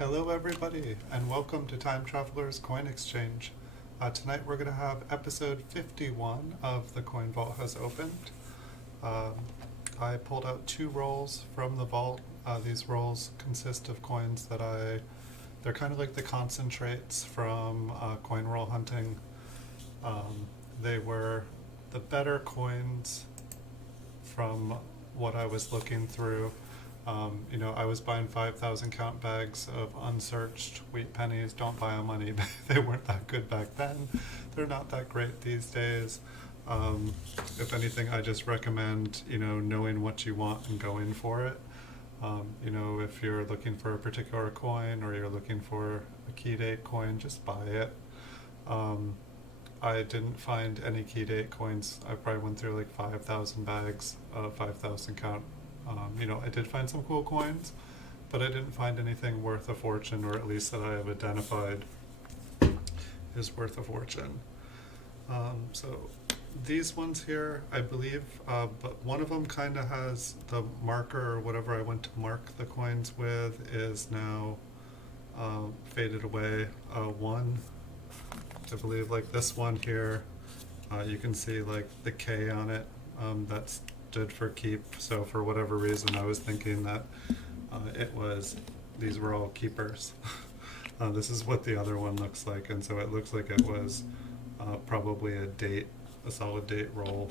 Hello everybody, and welcome to Time Traveler's Coin Exchange. Tonight we're going to have episode 51 of The Coin Vault Has Opened. I pulled out 2 rolls from the vault. These rolls consist of coins that they're kind of like the concentrates from coin roll hunting. They were the better coins from what I was looking through. I was buying 5,000 count bags of unsearched wheat pennies. Don't buy them on eBay. They weren't that good back then. They're not that great these days. If anything, I just recommend, knowing what you want and going for it. If you're looking for a particular coin or you're looking for a key date coin, just buy it. I didn't find any key date coins. I probably went through like 5,000 bags of 5,000 count. I did find some cool coins, but I didn't find anything worth a fortune, or at least that I have identified is worth a fortune. So these ones here, I believe, but one of them kind of has the marker or whatever I went to mark the coins with is now faded away. One, I believe, like this one here, you can see like the K on it. That's stood for keep, so for whatever reason I was thinking that these were all keepers. This is what the other one looks like, and so it looks like it was probably a solid date roll,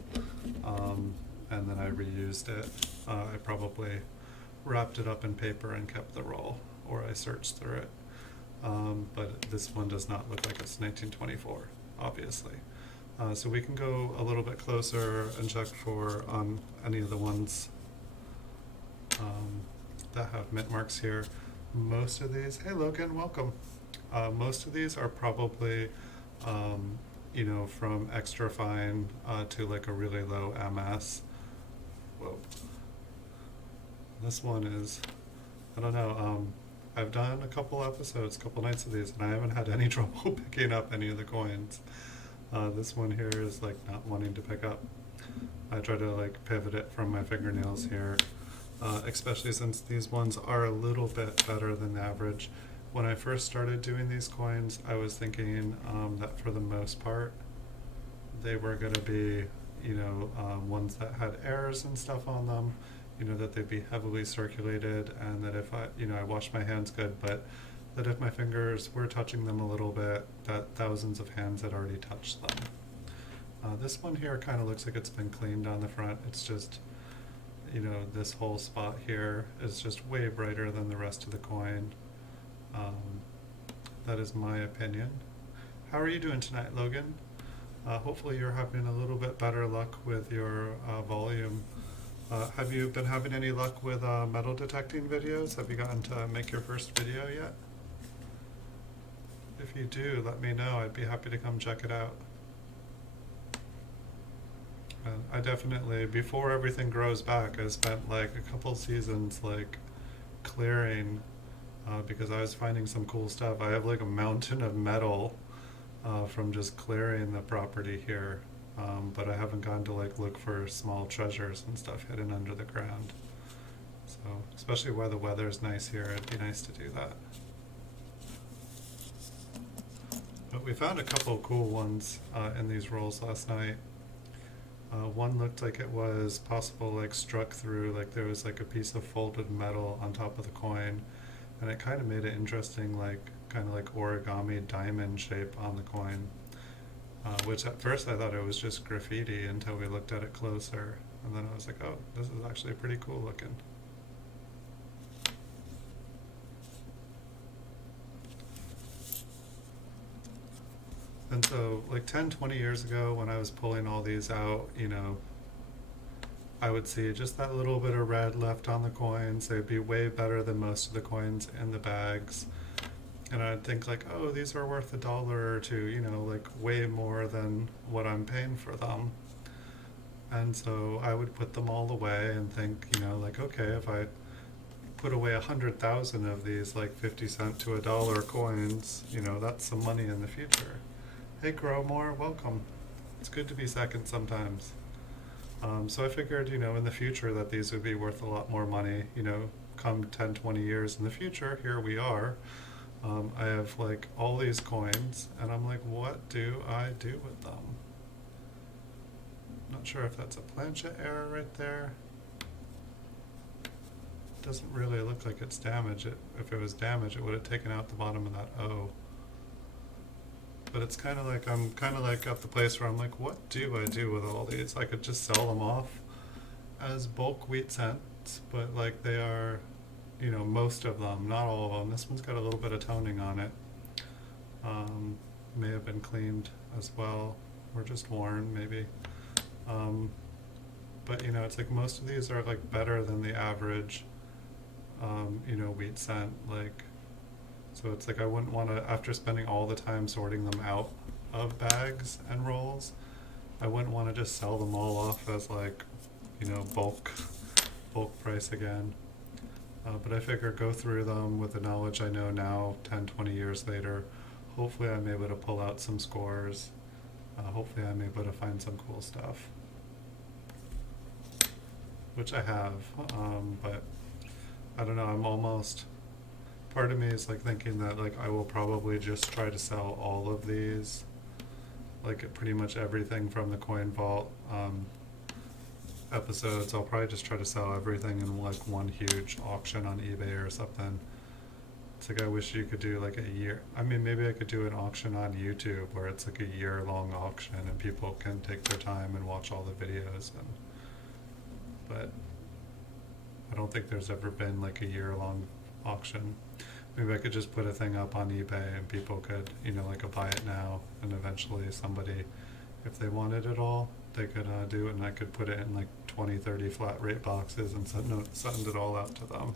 and then I reused it. I probably wrapped it up in paper and kept the roll, or I searched through it, but this one does not look like it's 1924, obviously. So we can go a little bit closer and check for any of the ones that have mint marks here. Most of these, hey Logan, welcome. Most of these are probably, from extra fine to like a really low MS. Whoa. This one is, I don't know, I've done a couple nights of these, and I haven't had any trouble picking up any of the coins. This one here is like not wanting to pick up. I try to like pivot it from my fingernails here, especially since these ones are a little bit better than average. When I first started doing these coins, I was thinking that for the most part, they were going to be, ones that had errors and stuff on them, that they'd be heavily circulated, and that if I washed my hands good, but that if my fingers were touching them a little bit, that thousands of hands had already touched them. This one here kind of looks like it's been cleaned on the front. It's just, this whole spot here is just way brighter than the rest of the coin. That is my opinion. How are you doing tonight, Logan? Hopefully you're having a little bit better luck with your volume. Have you been having any luck with metal detecting videos? Have you gotten to make your first video yet? If you do, let me know. I'd be happy to come check it out. I definitely, before everything grows back, I spent like a couple seasons like clearing because I was finding some cool stuff. I have like a mountain of metal from just clearing the property here, but I haven't gone to like look for small treasures and stuff hidden under the ground. So, especially while the weather's nice here, it'd be nice to do that. But we found a couple of cool ones in these rolls last night. One looked like it was possible, like struck through, like there was like a piece of folded metal on top of the coin, and it kind of made it interesting, like kind of like origami diamond shape on the coin. Which at first I thought it was just graffiti until we looked at it closer, and then I was like, oh, this is actually pretty cool looking. And so like 10, 20 years ago when I was pulling all these out, I would see just that little bit of red left on the coins. They'd be way better than most of the coins in the bags. And I'd think like, oh, these are worth $1 or $2, like way more than what I'm paying for them. And so I would put them all away and think, like, okay, if I put away 100,000 of these like 50 cent to $1 coins, that's some money in the future. Hey Growmore, welcome. It's good to be second sometimes. So I figured, in the future that these would be worth a lot more money, come 10, 20 years in the future, here we are. I have like all these coins, and I'm like, what do I do with them? Not sure if that's a planchette error right there. Doesn't really look like it's damaged. If it was damaged, it would have taken out the bottom of that O. But it's kind of like, I'm kind of like at the place where I'm like, what do I do with all these? I could just sell them off as bulk wheat cents, but like they are, you know, most of them, not all of them. This one's got a little bit of toning on it. May have been cleaned as well, or just worn maybe. But you know, it's like most of these are like better than the average, you know, wheat cent. Like, so it's like I wouldn't want to, after spending all the time sorting them out of bags and rolls, I wouldn't want to just sell them all off as like, you know, bulk price again. But I figure go through them with the knowledge I know now, 10, 20 years later. Hopefully I'm able to pull out some scores. Hopefully I'm able to find some cool stuff, which I have, but I don't know, I'm almost, part of me is like thinking that like I will probably just try to sell all of these, like pretty much everything from the Coin Vault episodes. I'll probably just try to sell everything in like one huge auction on eBay or something. It's like I wish you could do like a year, I mean maybe I could do an auction on YouTube where it's like a year-long auction and people can take their time and watch all the videos, and but I don't think there's ever been like a year-long auction. Maybe I could just put a thing up on eBay and people could, you know, like a buy it now, and eventually somebody, if they wanted it all, they could do it, and I could put it in like 20, 30 flat rate boxes and send it all out to them.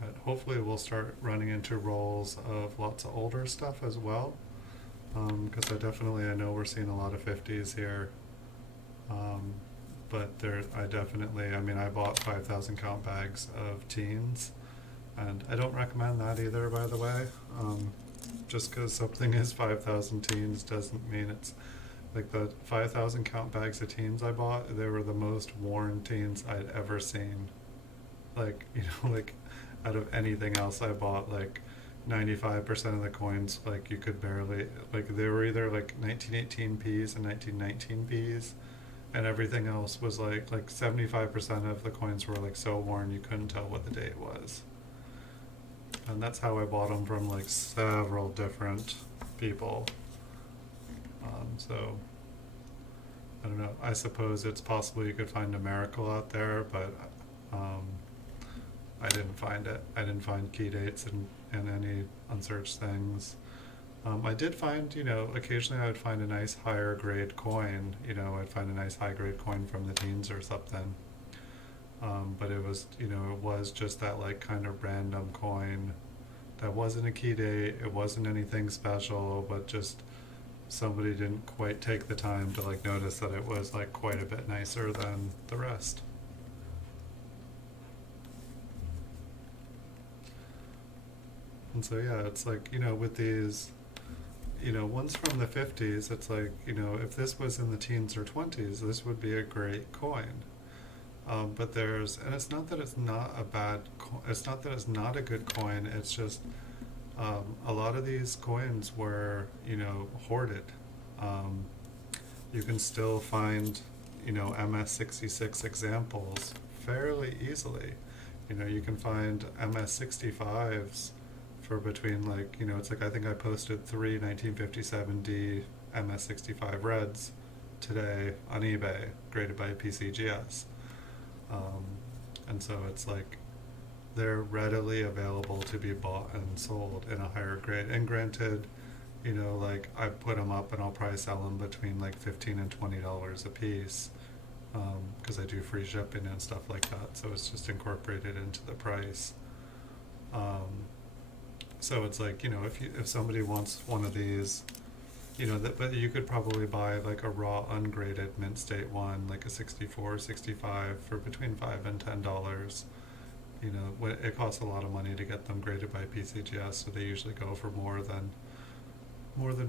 But hopefully we'll start running into rolls of lots of older stuff as well, because I know we're seeing a lot of 50s here. But I mean, I bought 5,000 count bags of teens, and I don't recommend that either, by the way. Just because something is 5,000 teens doesn't mean it's, like the 5,000 count bags of teens I bought, they were the most worn teens I'd ever seen. Like, you know, like out of anything else I bought, like 95% of the coins, like you could barely, like they were either like 1918 Ps and 1919 Ps, and everything else was like 75% of the coins were like so worn you couldn't tell what the date was. And that's how I bought them, from like several different people. So I don't know, I suppose it's possible you could find a miracle out there, but I didn't find it. I didn't find key dates in any unsearched things. I did find, you know, occasionally I would find a nice higher grade coin, you know, I'd find a nice high grade coin from the teens or something. But it was, you know, it was just that like kind of random coin that wasn't a key date, it wasn't anything special, but just somebody didn't quite take the time to like notice that it was like quite a bit nicer than the rest. And so yeah, it's like, you know, with these, you know, ones from the 50s, it's like, you know, if this was in the teens or 20s, this would be a great coin. But there's, and it's not that it's not a bad, it's not that it's not a good coin, it's just a lot of these coins were, you know, hoarded. You can still find, you know, MS66 examples fairly easily. You know, you can find MS65s for between like, you know, it's like I think I posted 3 1957D MS65 reds today on eBay, graded by PCGS. And so it's like they're readily available to be bought and sold in a higher grade. And granted, you know, like I put them up and I'll probably sell them between like $15 and $20 a piece, because I do free shipping and stuff like that, so it's just incorporated into the price. So it's like, you know, if somebody wants one of these, you know, but you could probably buy like a raw ungraded mint state one, like a 64, 65 for between $5 and $10. You know, it costs a lot of money to get them graded by PCGS, so they usually go for more than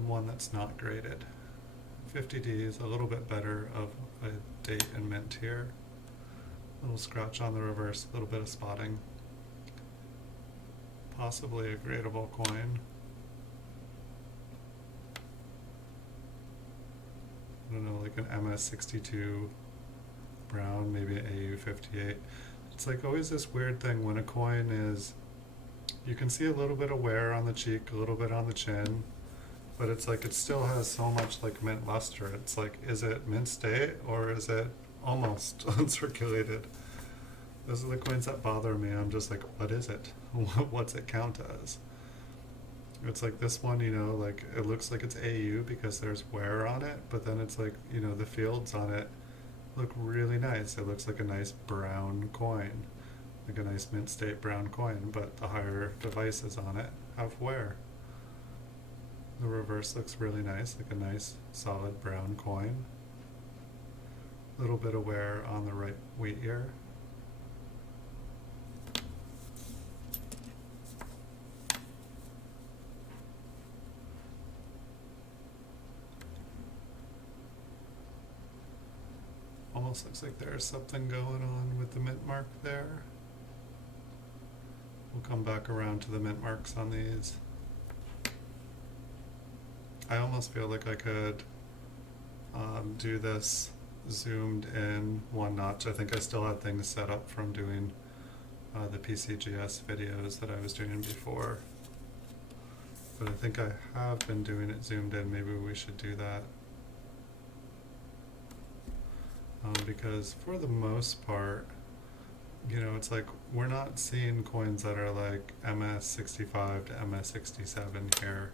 one that's not graded. 50D is a little bit better of a date and mint here. Little scratch on the reverse, a little bit of spotting. Possibly a gradable coin. I don't know, like an MS62 brown, maybe an AU58. It's like always this weird thing when a coin is, you can see a little bit of wear on the cheek, a little bit on the chin, but it's like it still has so much like mint luster. It's like, is it mint state or is it almost uncirculated? Those are the coins that bother me. I'm just like, what is it? What's it count as? It's like this one, you know, like it looks like it's AU because there's wear on it, but then it's like, you know, the fields on it look really nice. It looks like a nice brown coin, like a nice mint state brown coin, but the higher devices on it have wear. The reverse looks really nice, like a nice solid brown coin. A little bit of wear on the right wheat ear. Almost looks like there's something going on with the mint mark there. We'll come back around to the mint marks on these. I almost feel like I could do this zoomed in one notch. I think I still had things set up from doing the PCGS videos that I was doing before. But I think I have been doing it zoomed in. Maybe we should do that. Because for the most part, you know, it's like we're not seeing coins that are like MS65 to MS67 here.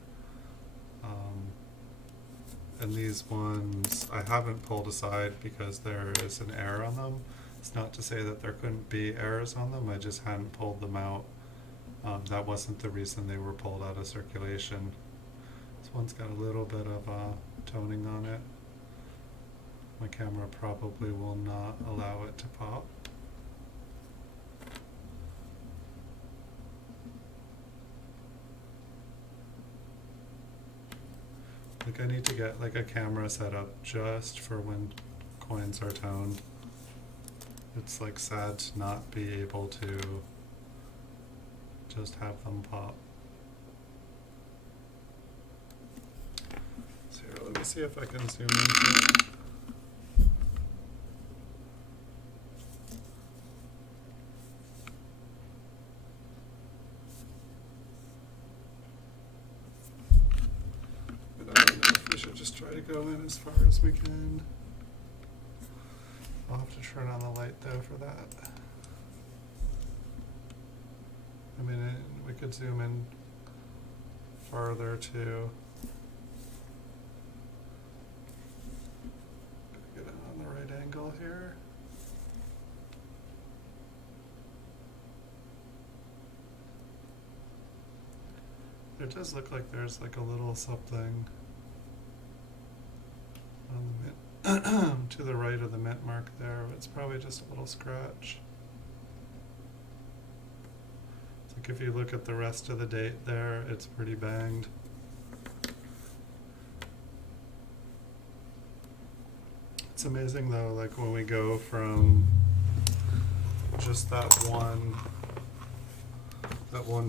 And these ones I haven't pulled aside because there is an error on them. It's not to say that there couldn't be errors on them, I just hadn't pulled them out. That wasn't the reason they were pulled out of circulation. This one's got a little bit of toning on it. My camera probably will not allow it to pop. Like I need to get like a camera set up just for when coins are toned. It's like sad to not be able to just have them pop. So here, let me see if I can zoom in. Just try to go in as far as we can. I'll have to turn on the light though for that. I mean, we could zoom in farther too. Get it on the right angle here. It does look like there's like a little something on the mint to the right of the mint mark there. It's probably just a little scratch. It's like if you look at the rest of the date there, it's pretty banged. It's amazing though, like when we go from just that one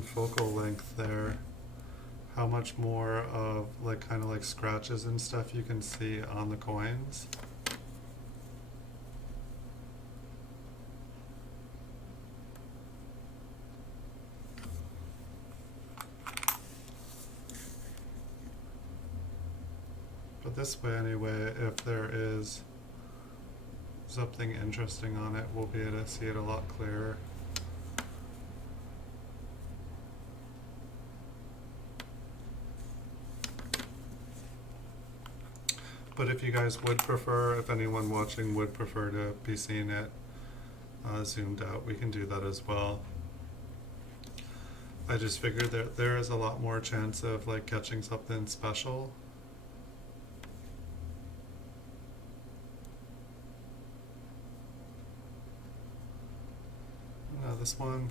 focal length there, how much more of like kind of like scratches and stuff you can see on the coins. But this way anyway, if there is something interesting on it, we'll be able to see it a lot clearer. But if you guys would prefer, if anyone watching would prefer to be seeing it zoomed out, we can do that as well. I just figured that there is a lot more chance of like catching something special. This one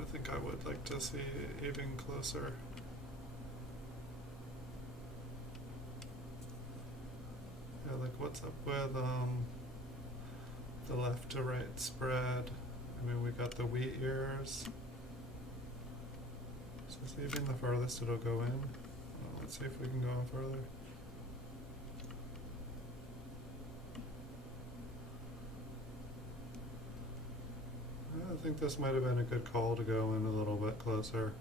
I think I would like to see even closer. Yeah, like what's up with the left to right spread. I mean, we got the wheat ears. So is this even the farthest it'll go in? Well, let's see if we can go in further. I think this might have been a good call to go in a little bit closer.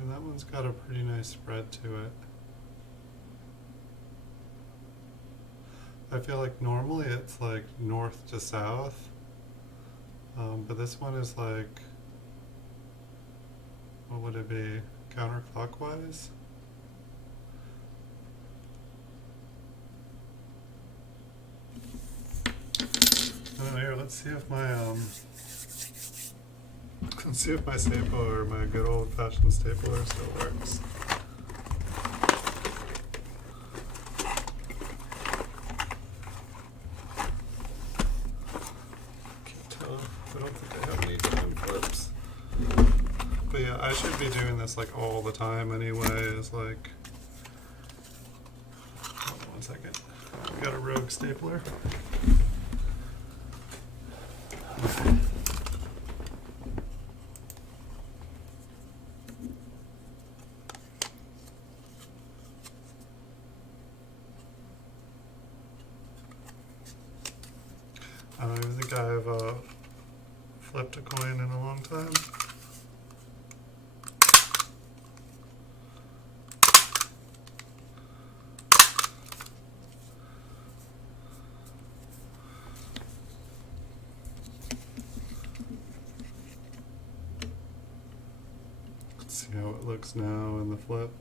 And that one's got a pretty nice spread to it. I feel like normally it's like north to south, but this one is like, what would it be, counterclockwise? I don't know, here, let's see if my let's see if my stapler, my good old-fashioned stapler, still works. Can't tell. I don't think I have any time flips. But yeah, I should be doing this like all the time anyway. Is like, hold on 1 second. We got a rogue stapler. I don't even think I've flipped a coin in a long time. Let's see how it looks now in the flip.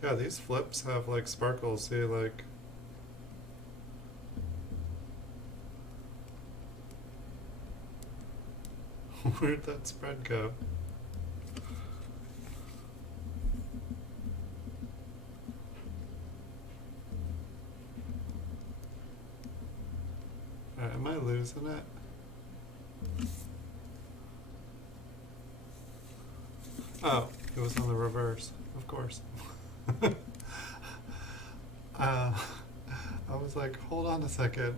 Yeah, these flips have like sparkles. See, like, where'd that spread go? Alright, am I losing it? Oh, it was on the reverse, of course. I was like, hold on a second.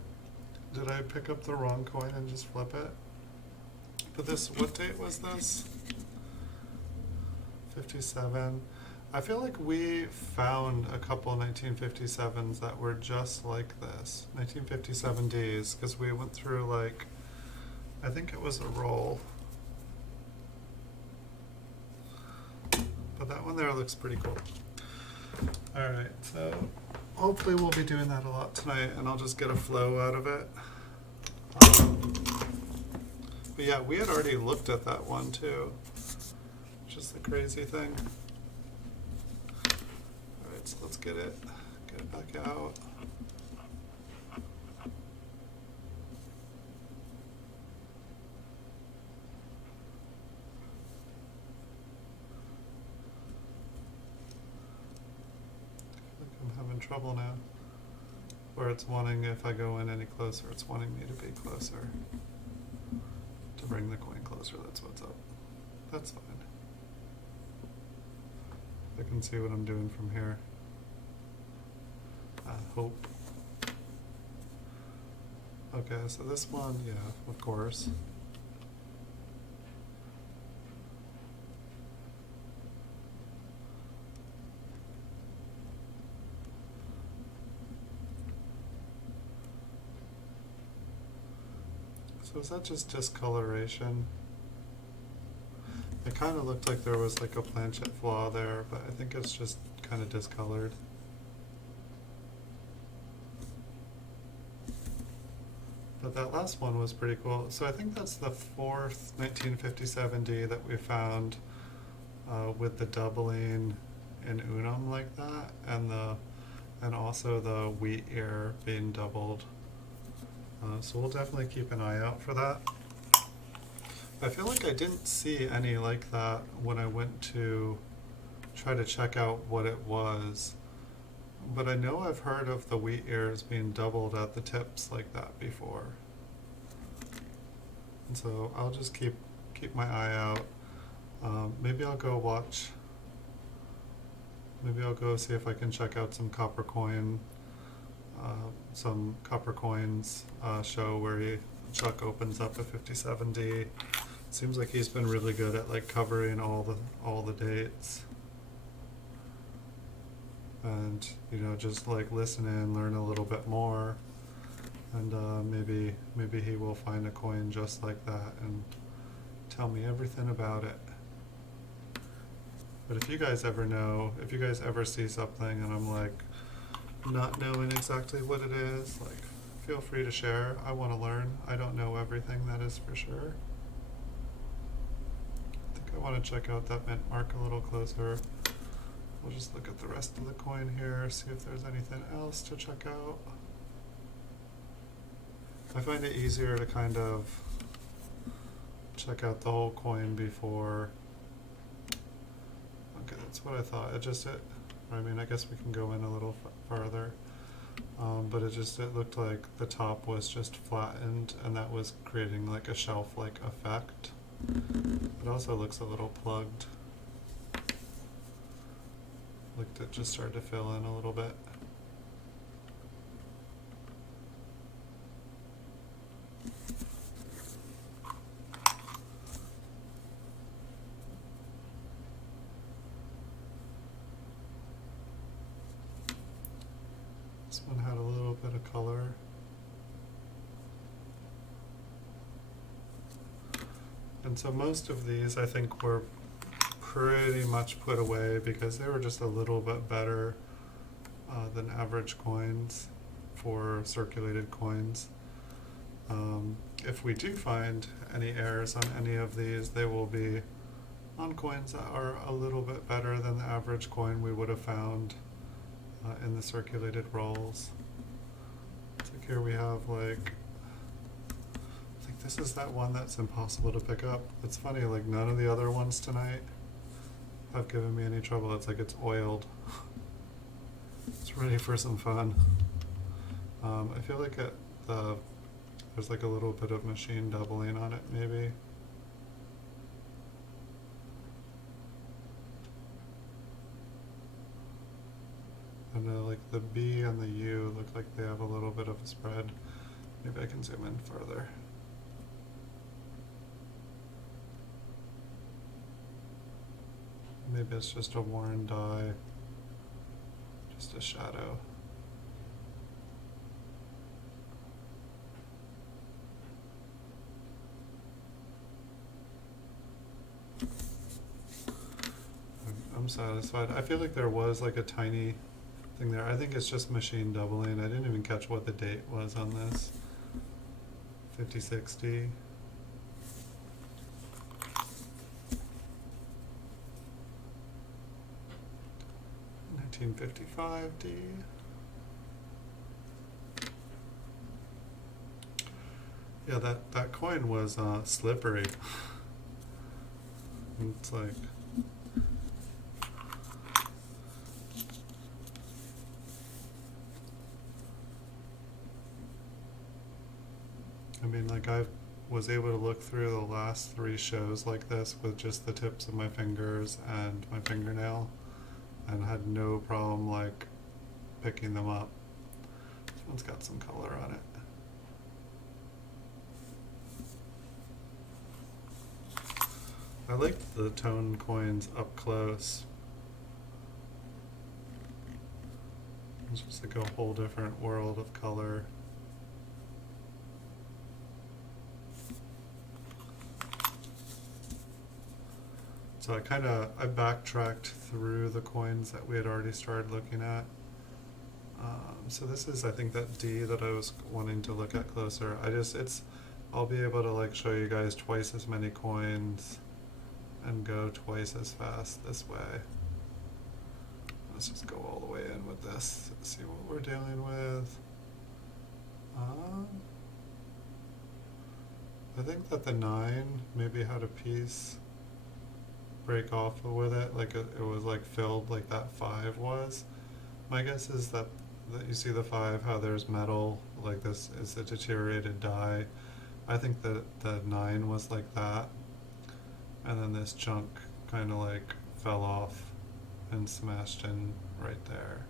Did I pick up the wrong coin and just flip it? But this, what date was this? 57. I feel like we found a couple 1957s that were just like this. 1957Ds, because we went through like, I think it was a roll. But that one there looks pretty cool. Alright, so hopefully we'll be doing that a lot tonight and I'll just get a flow out of it. But yeah, we had already looked at that one too, which is the crazy thing. Alright, so let's get it back out. I'm having trouble now, where it's wanting, if I go in any closer, it's wanting me to be closer. To bring the coin closer, that's what's up. That's fine. I can see what I'm doing from here. I hope. Okay, so this one, yeah, of course. So is that just discoloration? It kind of looked like there was like a planchet flaw there, but I think it's just kind of discolored. But that last one was pretty cool. So I think that's the fourth 1957D that we found with the doubling in unum like that, and also the wheat ear being doubled. So we'll definitely keep an eye out for that. I feel like I didn't see any like that when I went to try to check out what it was. But I know I've heard of the wheat ears being doubled at the tips like that before. And so I'll just keep my eye out. Maybe I'll go watch. Maybe I'll go see if I can check out some copper coins show where Chuck opens up a 57D. Seems like he's been really good at like covering all the dates. And just like listen in, learn a little bit more, and maybe he will find a coin just like that and tell me everything about it. But if you guys ever see something and I'm like not knowing exactly what it is, like feel free to share. I want to learn. I don't know everything, that is for sure. I think I want to check out that mint mark a little closer. We'll just look at the rest of the coin here, see if there's anything else to check out. I find it easier to kind of check out the whole coin before. Okay, that's what I thought. I guess we can go in a little farther. But it looked like the top was just flattened, and that was creating like a shelf-like effect. It also looks a little plugged. Looked it just started to fill in a little bit. This one had a little bit of color. And so most of these I think were pretty much put away because they were just a little bit better than average coins for circulated coins. If we do find any errors on any of these, they will be on coins that are a little bit better than the average coin we would have found in the circulated rolls. So here we have like, I think this is that one that's impossible to pick up. It's funny, like none of the other ones tonight have given me any trouble. It's like it's oiled. It's ready for some fun. I feel like there's like a little bit of machine doubling on it, maybe. And like the B and the U look like they have a little bit of a spread. Maybe I can zoom in further. Maybe it's just a worn die, just a shadow. I'm satisfied. I feel like there was like a tiny thing there. I think it's just machine doubling. I didn't even catch what the date was on this. 5060. $1955D. Yeah, that coin was slippery. It's like I was able to look through the last 3 shows like this with just the tips of my fingers and my fingernail and had no problem like picking them up. This one's got some color on it. I like the tone coins up close. It's just like a whole different world of color. So I backtracked through the coins that we had already started looking at. So this is, I think, that D that I was wanting to look at closer. I'll be able to like show you guys twice as many coins and go twice as fast this way. Let's just go all the way in with this, see what we're dealing with. I think that the 9 maybe had a piece break off with it, like it was like filled like that 5 was. My guess is that you see the 5, how there's metal, like this is a deteriorated die. I think that the 9 was like that, and then this chunk kind of like fell off and smashed in right there.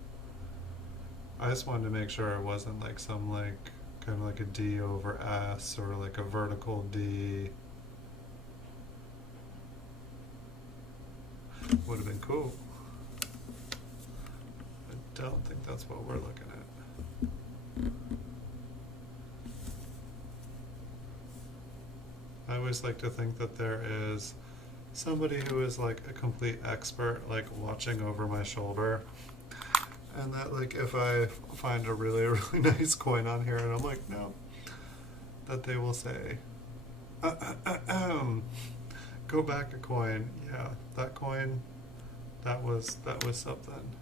I just wanted to make sure it wasn't like some like kind of like a D over S or like a vertical D. Would have been cool. I don't think that's what we're looking at. I always like to think that there is somebody who is like a complete expert, like watching over my shoulder, and that like if I find a really really nice coin on here and I'm like, no, that they will say, go back a coin. Yeah, that coin, that was something.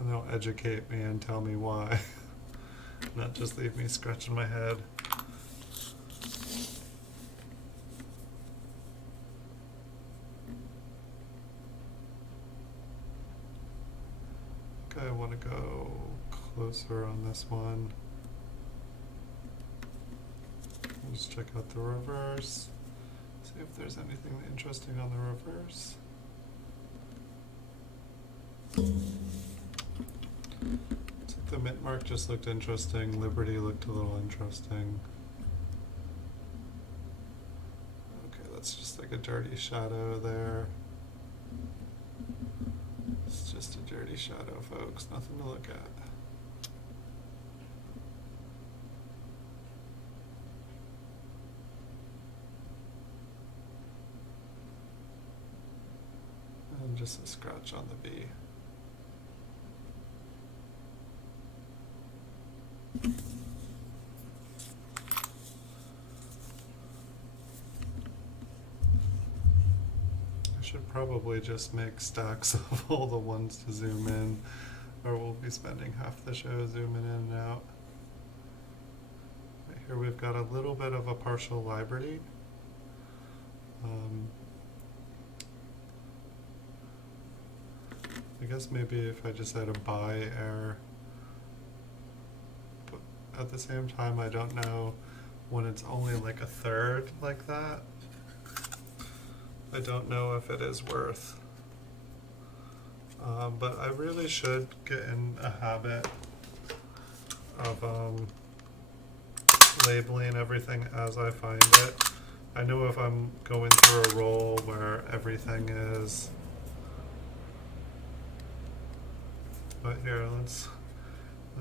And they'll educate me and tell me why, not just leave me scratching my head. Okay, I want to go closer on this one. Let's check out the reverse. See if there's anything interesting on the reverse. So the mint mark just looked interesting. Liberty looked a little interesting. Okay, that's just like a dirty shadow there. It's just a dirty shadow, folks. Nothing to look at. And just a scratch on the B. I should probably just make stacks of all the ones to zoom in, or we'll be spending half the show zooming in and out. Right here we've got a little bit of a partial liberty. I guess maybe if I just had a buy error, but at the same time I don't know when it's only like a third like that. I don't know if it is worth. But I really should get in a habit of labeling everything as I find it. I know if I'm going through a roll where everything is, but here let's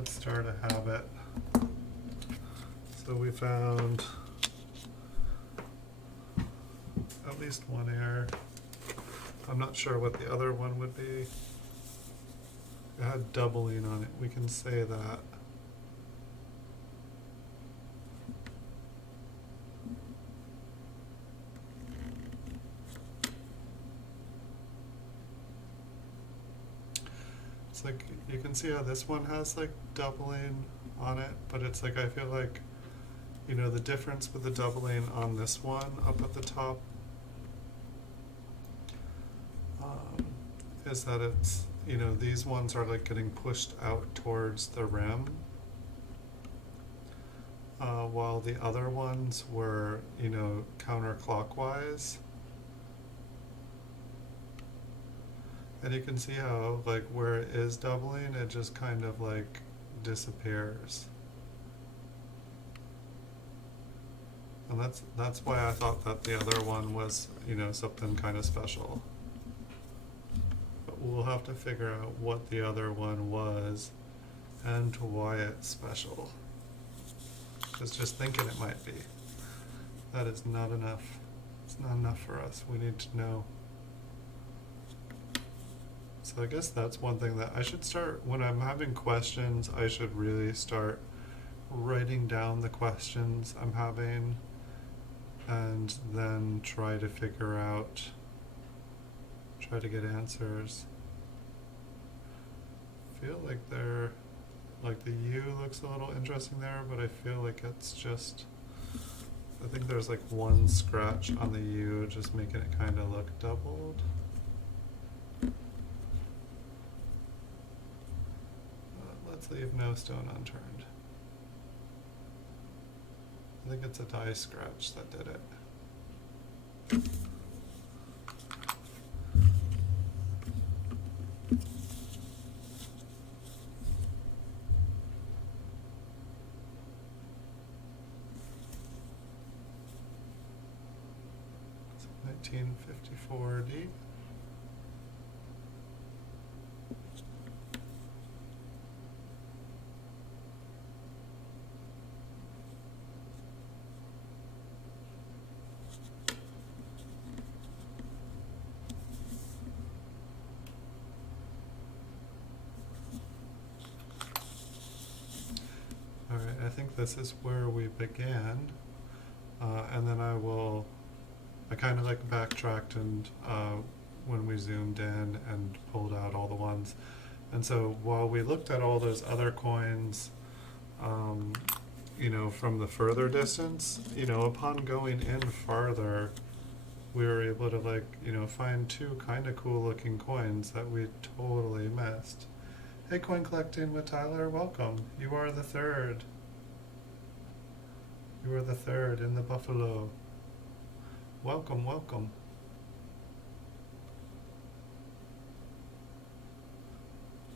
start a habit. So we found at least one error. I'm not sure what the other one would be. It had doubling on it, we can say that. It's like, you can see how this one has like doubling on it, but it's like, I feel like, you know, the difference with the doubling on this one up at the top is that it's, you know, these ones are like getting pushed out towards the rim, while the other ones were, you know, counterclockwise. And you can see how, like, where it is doubling, it just kind of like disappears. And that's why I thought that the other one was, you know, something kind of special. But we'll have to figure out what the other one was and why it's special. Because just thinking it might be, that is not enough. It's not enough for us. We need to know. So I guess that's one thing that I should start, when I'm having questions, I should really start writing down the questions I'm having and then try to figure out try to get answers. I feel like they're, like the U looks a little interesting there, but I feel like it's just, I think there's like one scratch on the U just making it kind of look doubled. Let's leave no stone unturned. I think it's a die scratch that did it. It's 1954D. Alright, I think this is where we began, and then I kind of like backtracked and when we zoomed in and pulled out all the ones. And so while we looked at all those other coins, you know, from the further distance, you know, upon going in farther, we were able to like, you know, find two kind of cool looking coins that we totally missed. Hey, Coin Collecting with Tyler, welcome. You are the third. You are the third in the Buffalo. Welcome, welcome.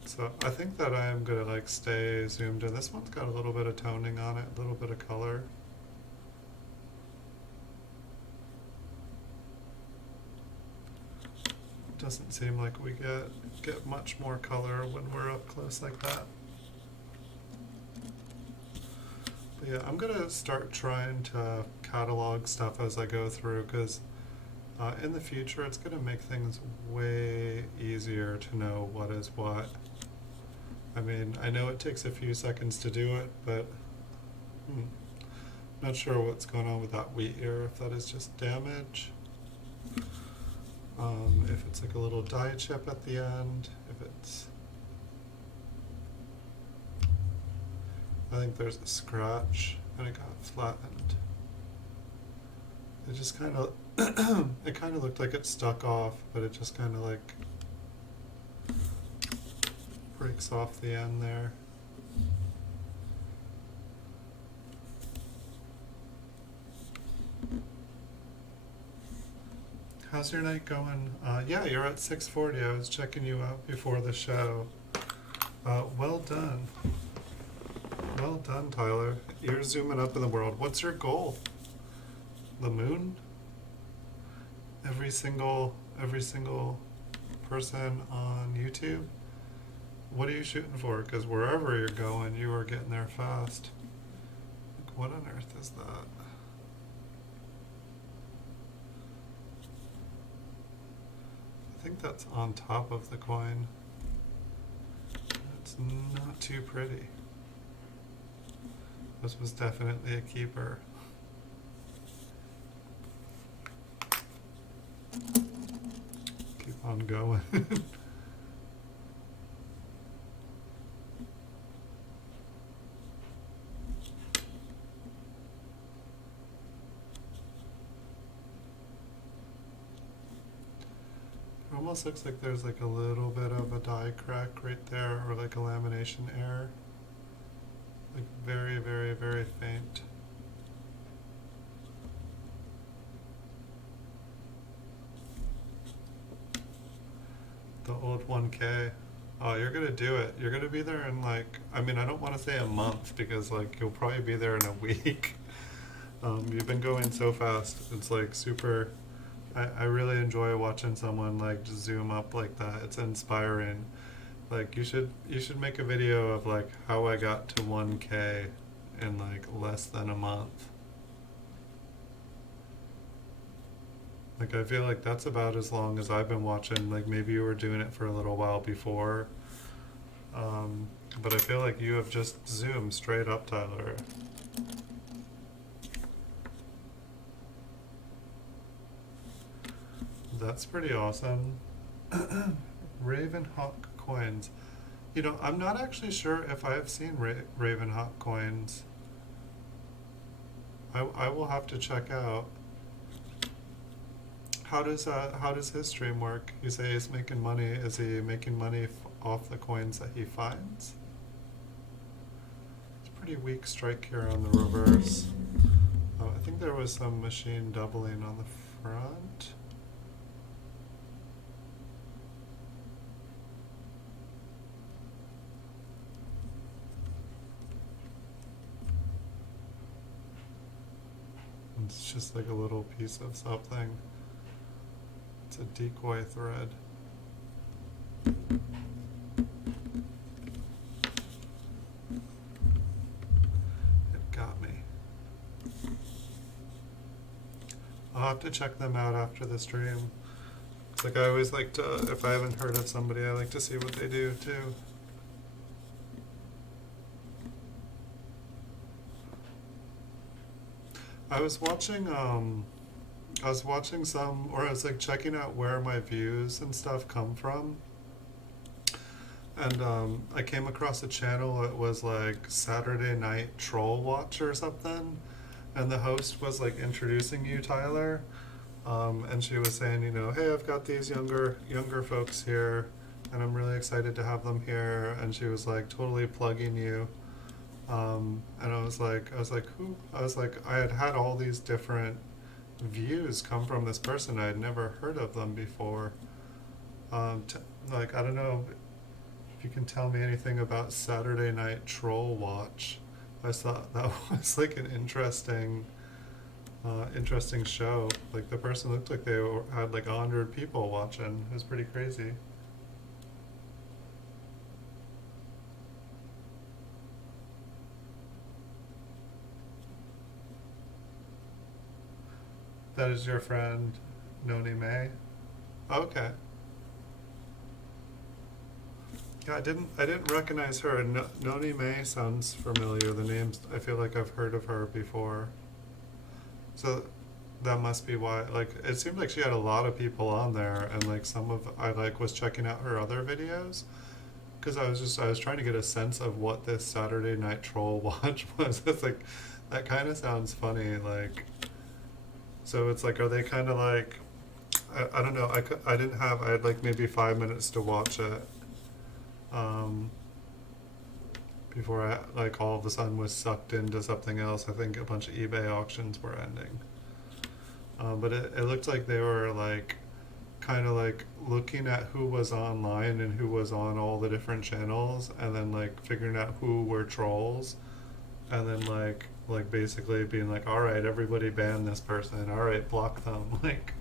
So I think that I am gonna like stay zoomed in. This one's got a little bit of toning on it, a little bit of color. Doesn't seem like we get much more color when we're up close like that. But yeah, I'm gonna start trying to catalog stuff as I go through, because in the future it's gonna make things way easier to know what is what. I mean, I know it takes a few seconds to do it, but not sure what's going on with that wheat ear, if that is just damage. If it's like a little die chip at the end, if it's, I think there's a scratch and it got flattened. It just kind of, it kind of looked like it stuck off, but it just kind of like breaks off the end there. How's your night going? Yeah, you're at 6:40. I was checking you out before the show. Well done. Well done, Tyler. You're zooming up in the world. What's your goal? The moon? Every single person on YouTube? What are you shooting for? Because wherever you're going, you are getting there fast. Like, what on earth is that? I think that's on top of the coin. It's not too pretty. This was definitely a keeper. Keep on going. Almost looks like there's like a little bit of a die crack right there, or like a lamination error. Like very, very, very faint. The old 1K. Oh, you're gonna do it. You're gonna be there in like, I mean, I don't want to say a month, because like you'll probably be there in a week. You've been going so fast. It's like super. I really enjoy watching someone like just zoom up like that. It's inspiring. Like you should make a video of like how I got to 1K in like less than a month. Like I feel like that's about as long as I've been watching. Like maybe you were doing it for a little while before. But I feel like you have just zoomed straight up, Tyler. That's pretty awesome. Ravenhawk coins. You know, I'm not actually sure if I've seen Ravenhawk coins. I will have to check out. How does his stream work? You say he's making money. Is he making money off the coins that he finds? It's a pretty weak strike here on the reverse. I think there was some machine doubling on the front. It's just like a little piece of something. It's a decoy thread. It got me. I'll have to check them out after the stream. It's like I always like to, if I haven't heard of somebody, I like to see what they do too. I was watching some, or I was like checking out where my views and stuff come from. And I came across a channel, it was like Saturday Night Troll Watch or something. And the host was like introducing you, Tyler. And she was saying, you know, hey, I've got these younger folks here, and I'm really excited to have them here. And she was like totally plugging you. And I was like, who? I was like, I had all these different views come from this person. I had never heard of them before. Like, I don't know if you can tell me anything about Saturday Night Troll Watch. I thought that was like an interesting show. Like the person looked like they had like 100 people watching. It was pretty crazy. That is your friend, Noni May? Okay. Yeah, I didn't recognize her. Noni May sounds familiar. The names, I feel like I've heard of her before. So that must be why. Like, it seemed like she had a lot of people on there, and like I like was checking out her other videos, because I was trying to get a sense of what this Saturday Night Troll Watch was. It's like, that kind of sounds funny. Like, so it's like, are they kind of like, I don't know. I had like maybe 5 minutes to watch it. Before I like all of a sudden was sucked into something else. I think a bunch of eBay auctions were ending. But it looked like they were like kind of like looking at who was online and who was on all the different channels, and then like figuring out who were trolls, and then like basically being like, all right, everybody ban this person, all right, block them. Like,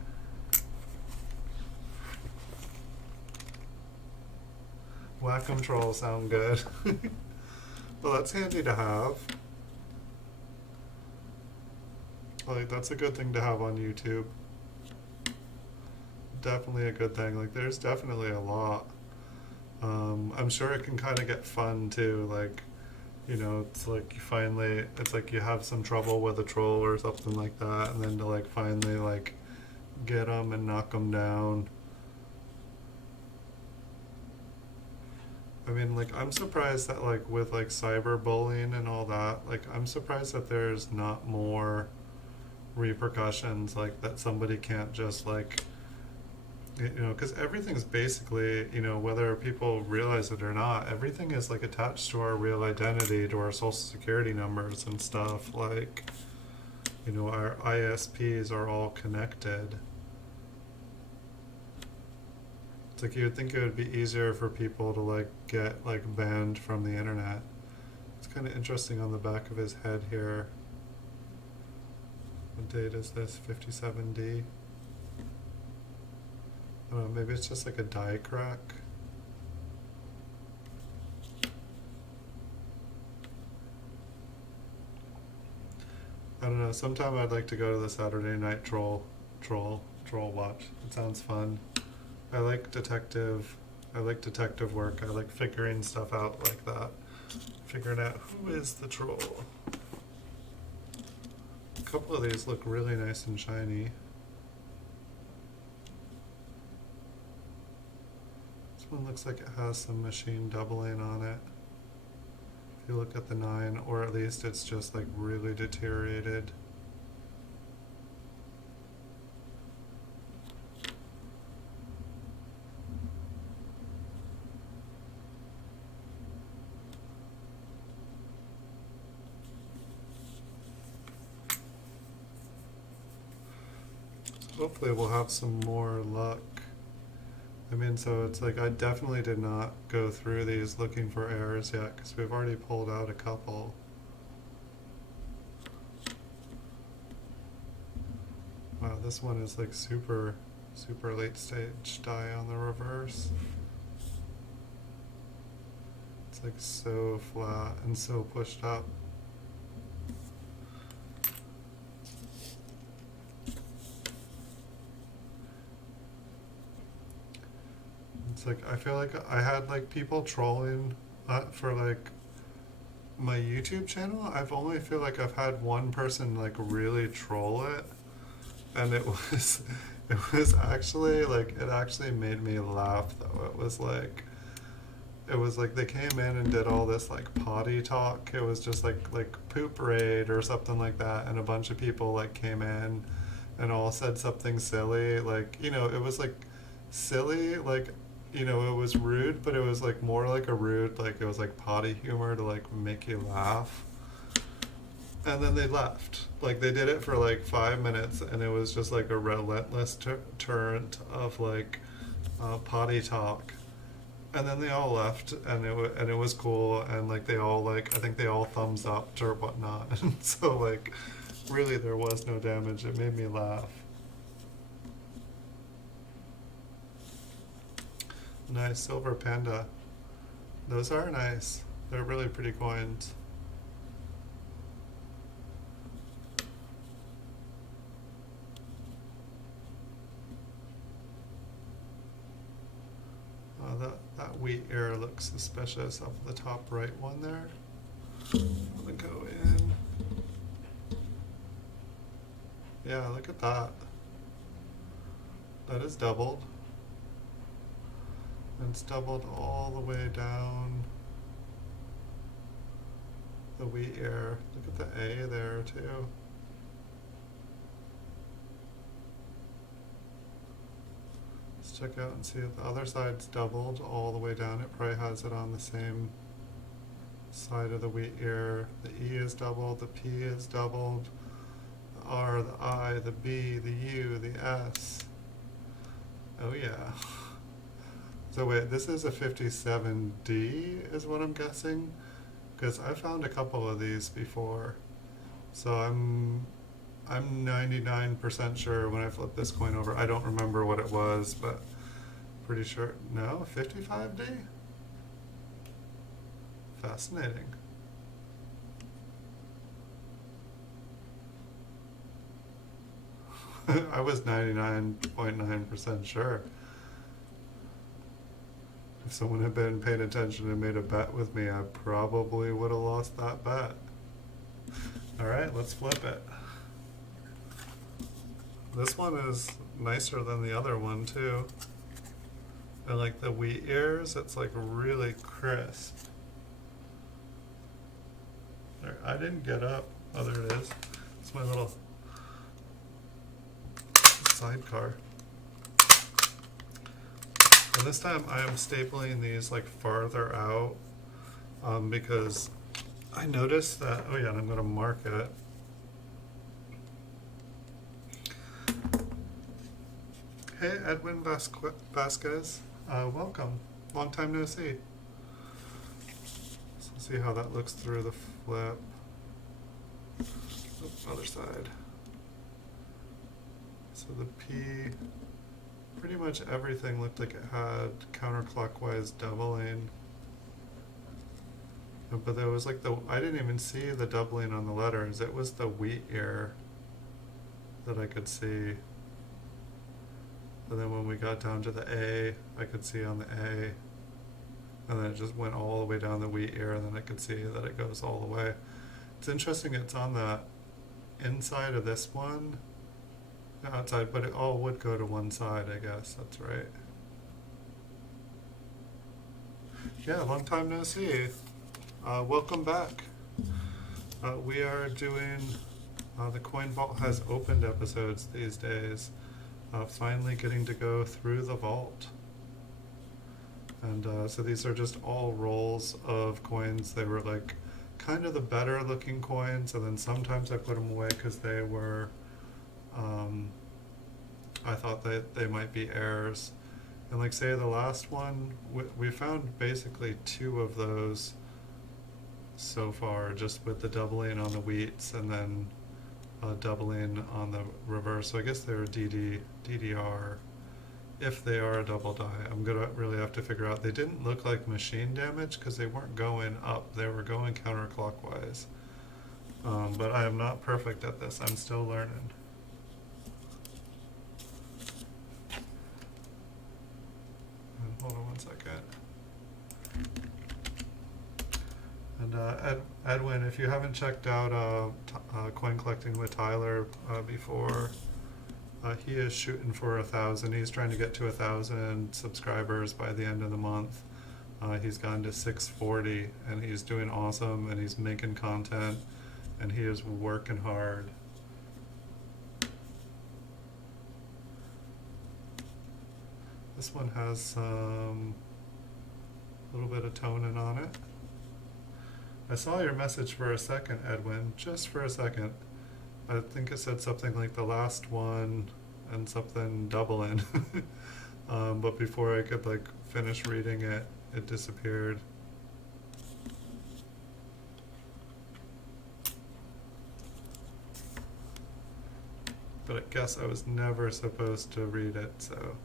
whack-em trolls sound good. Well, that's handy to have. Like, that's a good thing to have on YouTube. Definitely a good thing. Like, there's definitely a lot. I'm sure it can kind of get fun too. Like, you know, it's like it's like you have some trouble with a troll or something like that, and then to like finally like get them and knock them down. I mean, like, I'm surprised that like with like cyberbullying and all that, like I'm surprised that there's not more repercussions, like that somebody can't just like, you know, because everything's basically, you know, whether people realize it or not, everything is like attached to our real identity, to our social security numbers and stuff. Like, you know, our ISPs are all connected. It's like you would think it would be easier for people to like get like banned from the internet. It's kind of interesting on the back of his head here. What date is this? 57D? I don't know, maybe it's just like a die crack. I don't know, sometime I'd like to go to the Saturday Night Troll Watch. It sounds fun. I like detective work. I like figuring stuff out like that. Figuring out who is the troll. A couple of these look really nice and shiny. This one looks like it has some machine doubling on it. If you look at the 9, or at least it's just like really deteriorated. Hopefully we'll have some more luck. I mean, so it's like I definitely did not go through these looking for errors yet, because we've already pulled out a couple. Wow, this one is like super late stage die on the reverse. It's like so flat and so pushed up. It's like I feel like I had like people trolling for like my YouTube channel. I've only feel like I've had one person like really troll it, and it was actually like it actually made me laugh though. It was like they came in and did all this like potty talk. It was just like poop raid or something like that, and a bunch of people like came in and all said something silly, like, you know, it was like silly, like, you know, it was rude, but it was like more like a rude, like it was like potty humor to like make you laugh. And then they left. Like they did it for like 5 minutes, and it was just like a relentless torrent of like potty talk. And then they all left, and it was cool, and like they all like I think they all thumbs upped or whatnot. And so like really there was no damage. It made me laugh. Nice silver panda. Those are nice. They're really pretty coins. That wheat ear looks suspicious up the top right one there. I'm gonna go in. Yeah, look at that. That is doubled. And it's doubled all the way down the wheat ear. Look at the A there too. Let's check out and see if the other side's doubled all the way down. It probably has it on the same side of the wheat ear. The E is doubled, the P is doubled, the R, the I, the B, the U, the S. Oh yeah. So wait, this is a 57D is what I'm guessing? Because I found a couple of these before. So I'm 99% sure when I flip this coin over. I don't remember what it was, but pretty sure. No, 55D? Fascinating. I was 99.9% sure. If someone had been paying attention and made a bet with me, I probably would have lost that bet. Alright, let's flip it. This one is nicer than the other one too. And like the wheat ears, it's like really crisp. There, I didn't get up. Oh, there it is. It's my little sidecar. And this time I am stapling these like farther out because I noticed that, oh yeah, and I'm going to mark it. Hey, Edwin Vasquez, welcome. Long time no see. So let's see how that looks through the flip. Oh, other side. So the P, pretty much everything looked like it had counterclockwise doubling. But there was like I didn't even see the doubling on the letters. It was the wheat ear that I could see. And then when we got down to the A, I could see on the A. And then it just went all the way down the wheat ear, and then I could see that it goes all the way. It's interesting, it's on the inside of this one, outside, but it all would go to one side, I guess. That's right. Yeah, long time no see. Welcome back. We are doing the Coin Vault Has Opened episodes these days. Finally getting to go through the vault. And so these are just all rolls of coins. They were like kind of the better looking coins, and then sometimes I put them away because they were, I thought that they might be errors. And like say the last one, we found basically 2 of those so far, just with the doubling on the wheats and then doubling on the reverse. So I guess they're DDR. If they are a double die, I'm gonna really have to figure out. They didn't look like machine damage because they weren't going up, they were going counterclockwise. But I am not perfect at this, I'm still learning. Hold on one second. And Edwin, if you haven't checked out Coin Collecting with Tyler before, he is shooting for 1,000. He's trying to get to 1,000 subscribers by the end of the month. He's gone to 640, and he's doing awesome, and he's making content, and he is working hard. This one has some little bit of toning on it. I saw your message for a second, Edwin, just for a second. I think it said something like the last one and something doubling. But before I could like finish reading it, it disappeared. But I guess I was never supposed to read it, so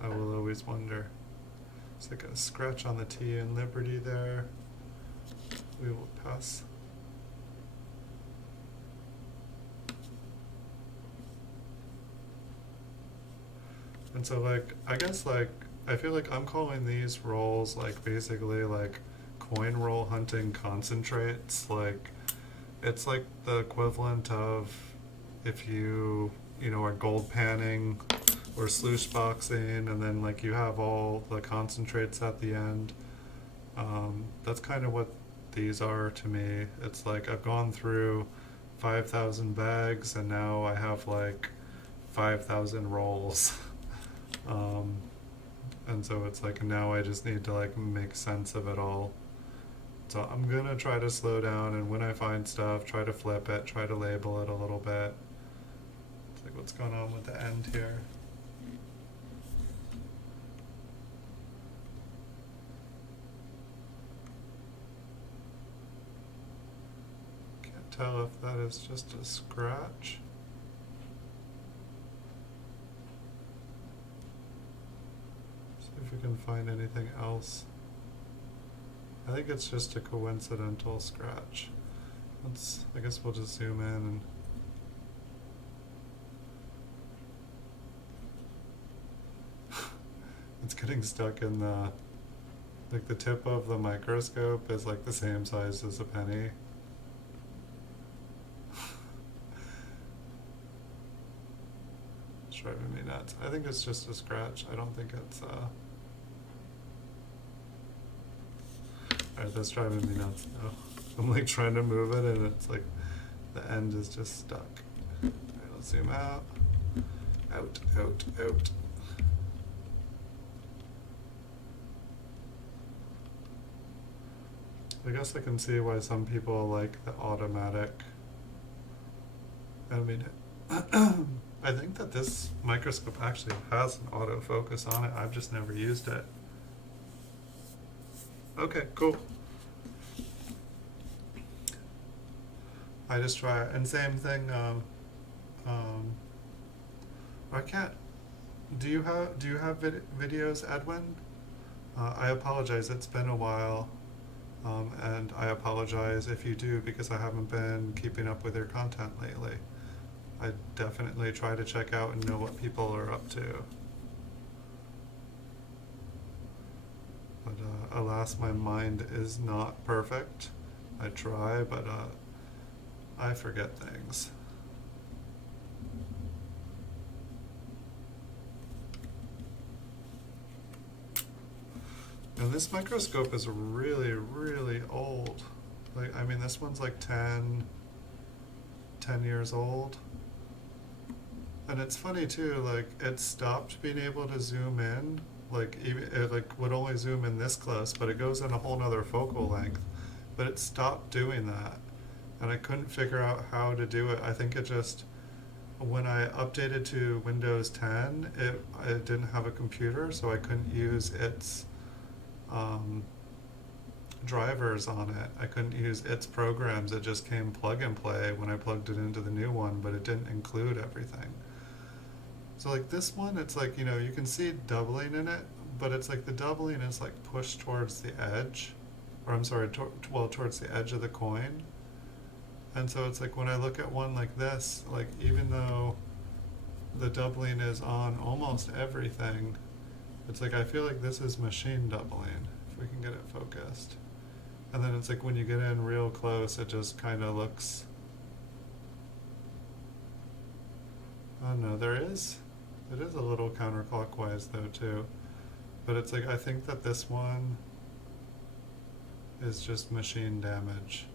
I will always wonder. It's like a scratch on the T in Liberty there. We will pass. And so like, I guess like, I feel like I'm calling these rolls like basically like coin roll hunting concentrates. Like, it's like the equivalent of if you are gold panning or sluice boxing, and then like you have all the concentrates at the end. That's kind of what these are to me. It's like I've gone through 5,000 bags and now I have like 5,000 rolls. And so it's like now I just need to like make sense of it all. So I'm gonna try to slow down, and when I find stuff, try to flip it, try to label it a little bit. It's like what's going on with the end here. Can't tell if that is just a scratch. If we can find anything else. I think it's just a coincidental scratch. I guess we'll just zoom in and it's getting stuck in the tip of the microscope is like the same size as a penny. It's driving me nuts. I think it's just a scratch. I don't think it's Alright, that's driving me nuts now. I'm like trying to move it and it's like the end is just stuck. Alright, let's zoom out. Out, out, out. I guess I can see why some people like the automatic. I mean, I think that this microscope actually has an autofocus on it. I've just never used it. Okay, cool. I just try it. And same thing, I can't, do you have videos, Edwin? I apologize, it's been a while, and I apologize if you do because I haven't been keeping up with your content lately. I definitely try to check out and know what people are up to. But alas, my mind is not perfect. I try, but I forget things. And this microscope is really, really old. Like, I mean, this one's like 10 years old. And it's funny too, like, it stopped being able to zoom in. Like, even, it like would only zoom in this close, but it goes in a whole nother focal length. But it stopped doing that. And I couldn't figure out how to do it. I think it just, when I updated to Windows 10, it didn't have a computer, so I couldn't use its drivers on it. I couldn't use its programs. It just came plug and play when I plugged it into the new one, but it didn't include everything. So like this one, it's like, you know, you can see doubling in it, but it's like the doubling is like pushed towards the edge, or I'm sorry, towards the edge of the coin. And so it's like when I look at one like this, like even though the doubling is on almost everything, it's like I feel like this is machine doubling, if we can get it focused. And then it's like when you get in real close, it just kind of looks... Oh no, it is a little counterclockwise though too. But it's like, I think that this one is just machine damage.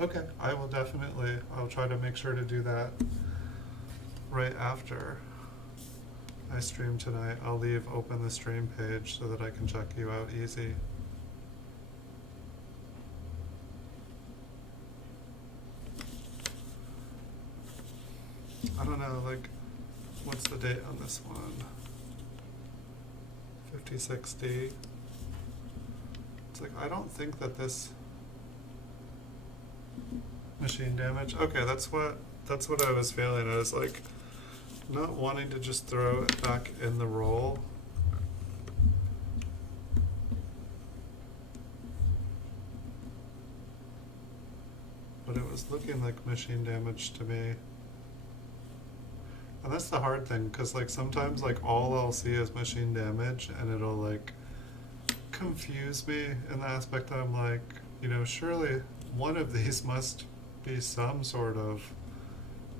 Okay, I'll try to make sure to do that right after I stream tonight. I'll leave open the stream page so that I can check you out easy. I don't know, like, what's the date on this one? 5060. It's like, I don't think that this machine damage. Okay, that's what I was feeling. I was like not wanting to just throw it back in the roll. But it was looking like machine damage to me. And that's the hard thing, because like sometimes like all I'll see is machine damage and it'll like confuse me in the aspect that I'm like, you know, surely one of these must be some sort of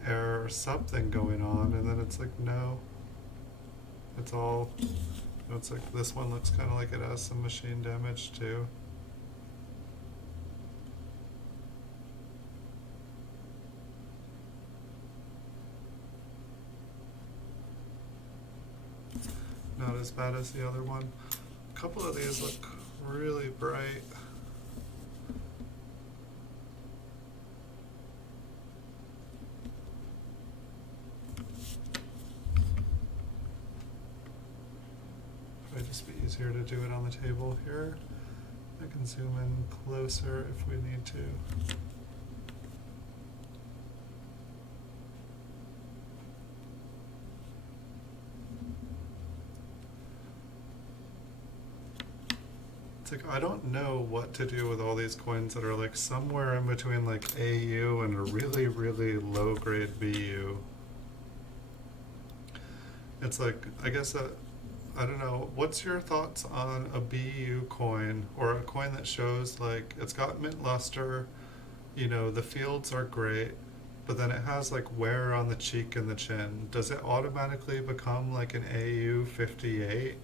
error or something going on, and then it's like, no, it's all, it's like this one looks kind of like it has some machine damage too. Not as bad as the other one. A couple of these look really bright. Probably just be easier to do it on the table here. I can zoom in closer if we need to. It's like, I don't know what to do with all these coins that are like somewhere in between like AU and a really, really low grade BU. It's like, I guess, I don't know, what's your thoughts on a BU coin or a coin that shows like it's got mint luster, you know, the fields are great, but then it has like wear on the cheek and the chin. Does it automatically become like an AU 58?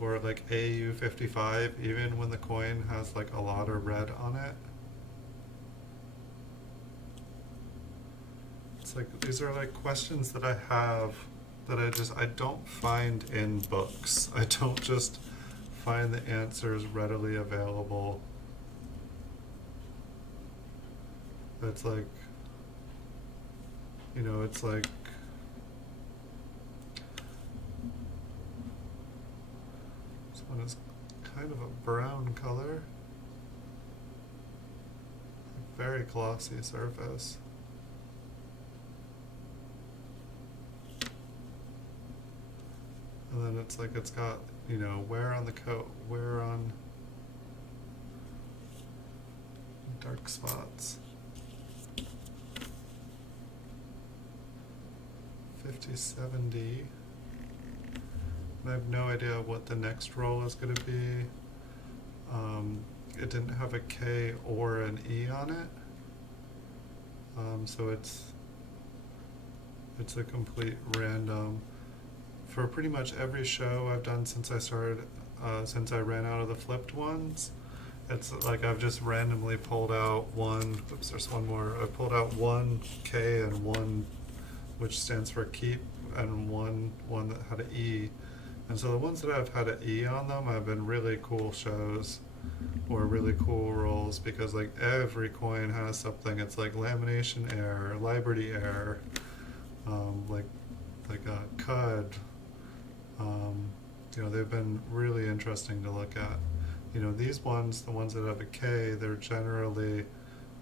Or like AU 55 even when the coin has like a lot of red on it? It's like, these are like questions that I have that I don't find in books. I don't just find the answers readily available. It's like, you know, it's like, one is kind of a brown color, very glossy surface. And then it's like it's got, you know, wear on the coat, wear on dark spots. 5070. And I have no idea what the next roll is going to be. It didn't have a K or an E on it. So it's a complete random. For pretty much every show I've done since I started, since I ran out of the flipped ones, it's like I've just randomly pulled out one. Oops, there's one more. I pulled out one K and one, which stands for keep, and one that had an E. And so the ones that have had an E on them have been really cool shows or really cool rolls, because like every coin has something. It's like lamination error, Liberty error, like CUD. They've been really interesting to look at. These ones, the ones that have a K, they're generally,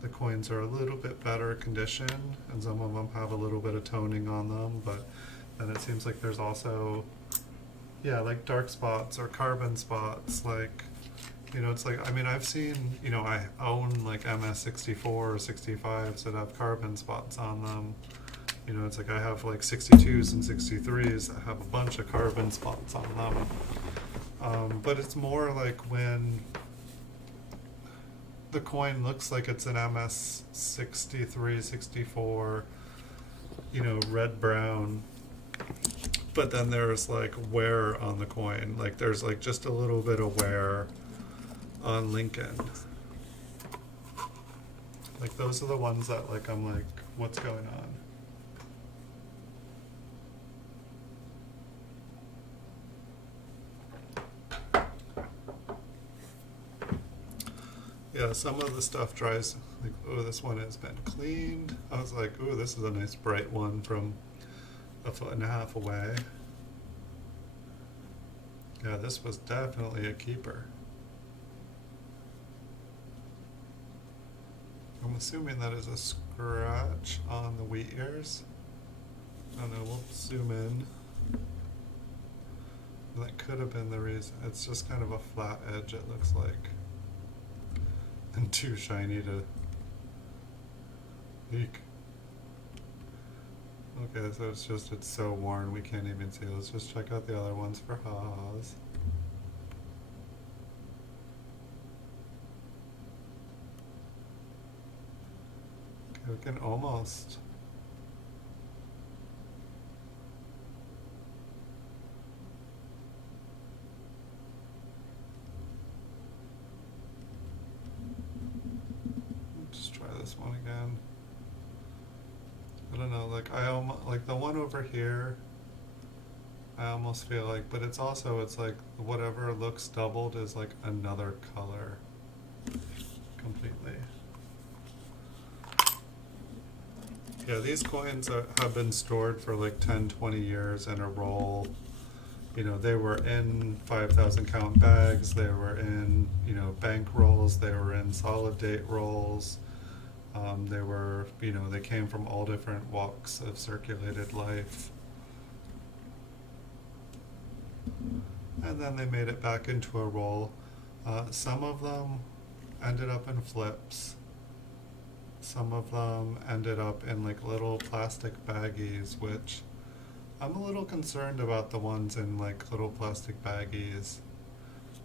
the coins are a little bit better condition, and some of them have a little bit of toning on them, but then it seems like there's also, like dark spots or carbon spots, like, it's like, I've seen, I own like MS64 or 65s that have carbon spots on them. It's like I have like 62s and 63s that have a bunch of carbon spots on them. But it's more like when the coin looks like it's an MS63, 64, red-brown, but then there's like wear on the coin. Like there's like just a little bit of wear on Lincoln. Like those are the ones that like I'm like, what's going on? Yeah, some of the stuff dries, like, oh, this one has been cleaned. I was like, oh, this is a nice bright one from a foot and a half away. Yeah, this was definitely a keeper. I'm assuming that is a scratch on the wheat ears. I don't know, we'll zoom in. That could have been the reason. It's just kind of a flat edge, it looks like. And too shiny to leak. Okay, so it's so worn we can't even see. Let's just check out the other ones for ha-has. Okay, we can almost. Just try this one again. I don't know, like I almost, like the one over here, I almost feel like, but it's like whatever looks doubled is like another color completely. Yeah, these coins have been stored for like 10, 20 years in a roll. They were in 5,000 count bags, they were in, bank rolls, they were in solid date rolls. They were, they came from all different walks of circulated life. And then they made it back into a roll. Some of them ended up in flips. Some of them ended up in like little plastic baggies, which I'm a little concerned about the ones in like little plastic baggies.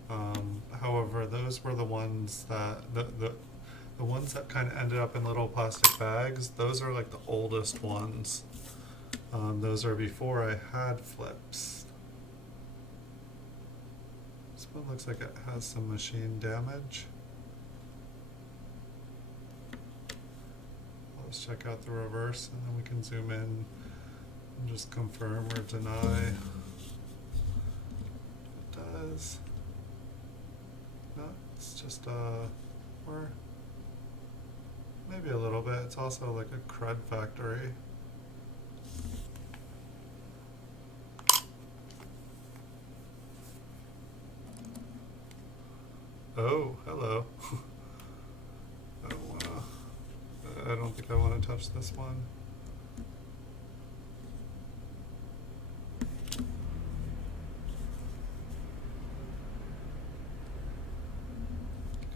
However, those were the ones that, the ones that kind of ended up in little plastic bags, those are like the oldest ones. Those are before I had flips. This one looks like it has some machine damage. Let's check out the reverse and then we can zoom in and just confirm or deny. It does. No, it's just or maybe a little bit. It's also like a crud factory. Oh, hello. I don't think I want to touch this one.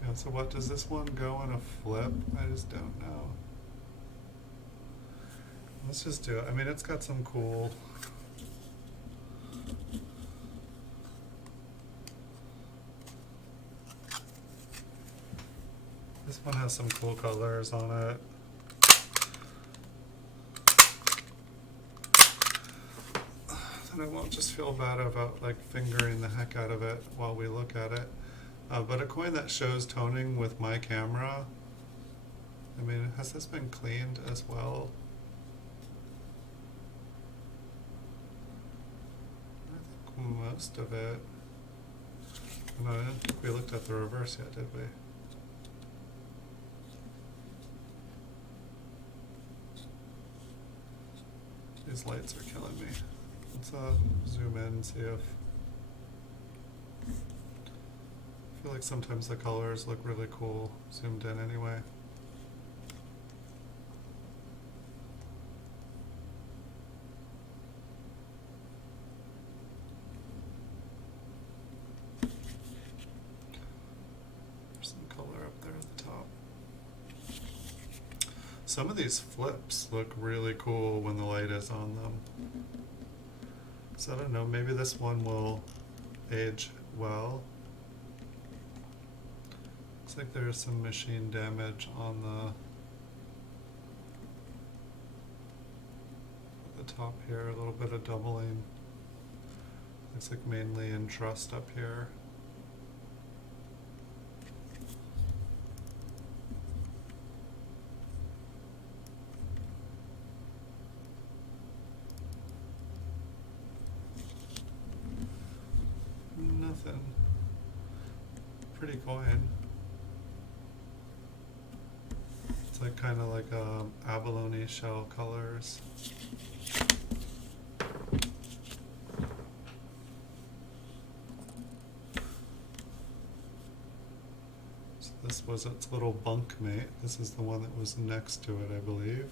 Yeah, so what, does this one go in a flip? I just don't know. Let's just do it. It's got some cool. This one has some cool colors on it. and I won't just feel bad about like fingering the heck out of it while we look at it. But a coin that shows toning with my camera, I mean, has this been cleaned as well? I think most of it. No, I didn't think we looked at the reverse yet, did we? These lights are killing me. Let's zoom in and see if... I feel like sometimes the colors look really cool zoomed in anyway. There's some color up there at the top. Some of these flips look really cool when the light is on them. So I don't know, maybe this one will age well. Looks like there's some machine damage on the top here, a little bit of doubling. Looks like mainly in trust up here. Nothing. Pretty coin. It's like kind of like abalone shell colors. So this was its little bunkmate. This is the one that was next to it, I believe.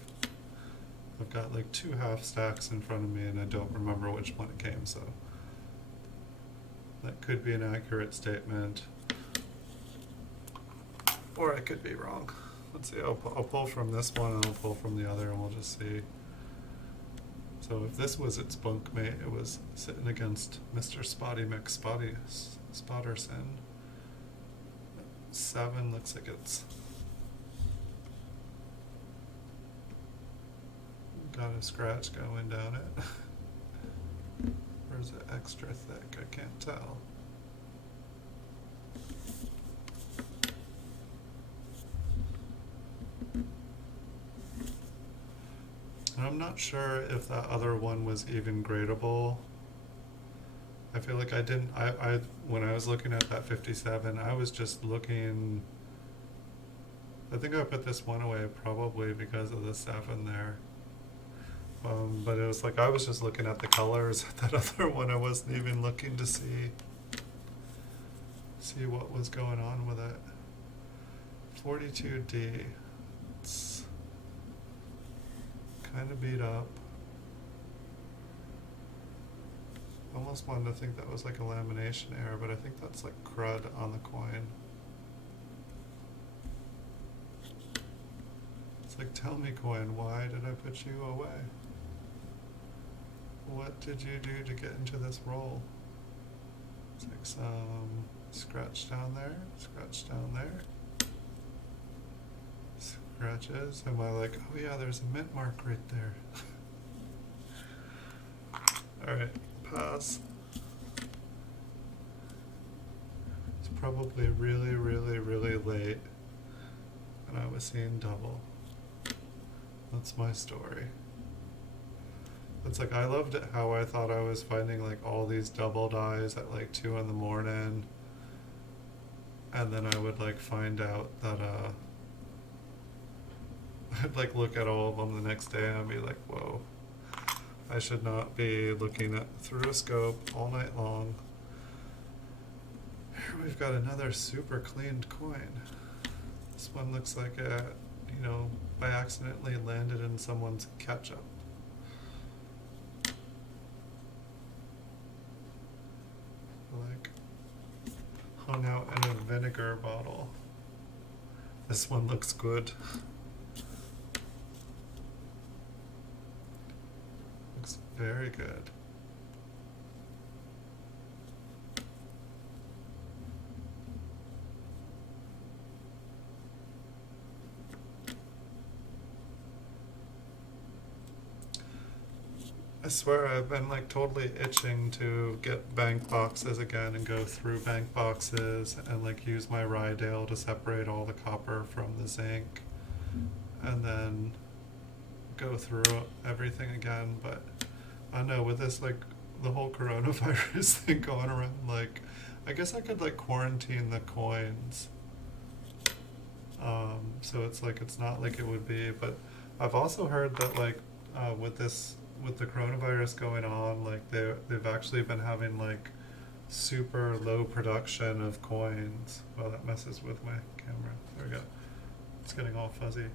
I've got like 2 half stacks in front of me and I don't remember which one it came, so that could be an accurate statement, or I could be wrong. Let's see, I'll pull from this one and I'll pull from the other and we'll just see. So if this was its bunkmate, it was sitting against Mr. Spotty Spotterson. 7 looks like it's got a scratch going down it. Or is it extra thick? I can't tell. And I'm not sure if that other one was even gradable. I feel like I didn't, when I was looking at that 57, I was just looking, I think I put this one away probably because of the 7 there. But it was like I was just looking at the colors. That other one I wasn't even looking to see what was going on with it. 42D. It's kind of beat up. Almost wanted to think that was like a lamination error, but I think that's like crud on the coin. It's like, tell me coin, why did I put you away? What did you do to get into this roll? It's like some scratch down there, scratch down there. Scratches. Am I like, oh yeah, there's a mint mark right there. Alright, pass. It's probably really, really, really late and I was seeing double. That's my story. It's like I loved it how I thought I was finding like all these double dies at like 2 in the morning, and then I would like find out that I'd like look at all of them the next day and I'd be like, whoa, I should not be looking at through a scope all night long. Here we've got another super cleaned coin. This one looks like it, you know, by accidentally landed in someone's ketchup. Like hung out in a vinegar bottle. This one looks good. Looks very good. I swear I've been like totally itching to get bank boxes again and go through bank boxes and like use my Rydale to separate all the copper from the zinc and then go through everything again. But I don't know, with this like the whole coronavirus thing going around, like I guess I could like quarantine the coins. So it's like it's not like it would be, but I've also heard that like with the coronavirus going on, like they've actually been having like super low production of coins. Well, that messes with my camera. There we go. It's getting all fuzzy.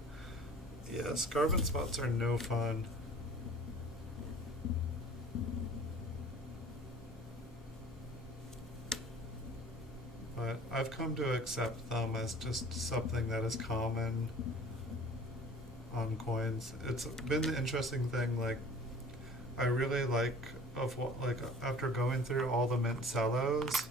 Yes, carbon spots are no fun. But I've come to accept them as just something that is common on coins. It's been the interesting thing, like I really like of what like after going through all the mint cellos,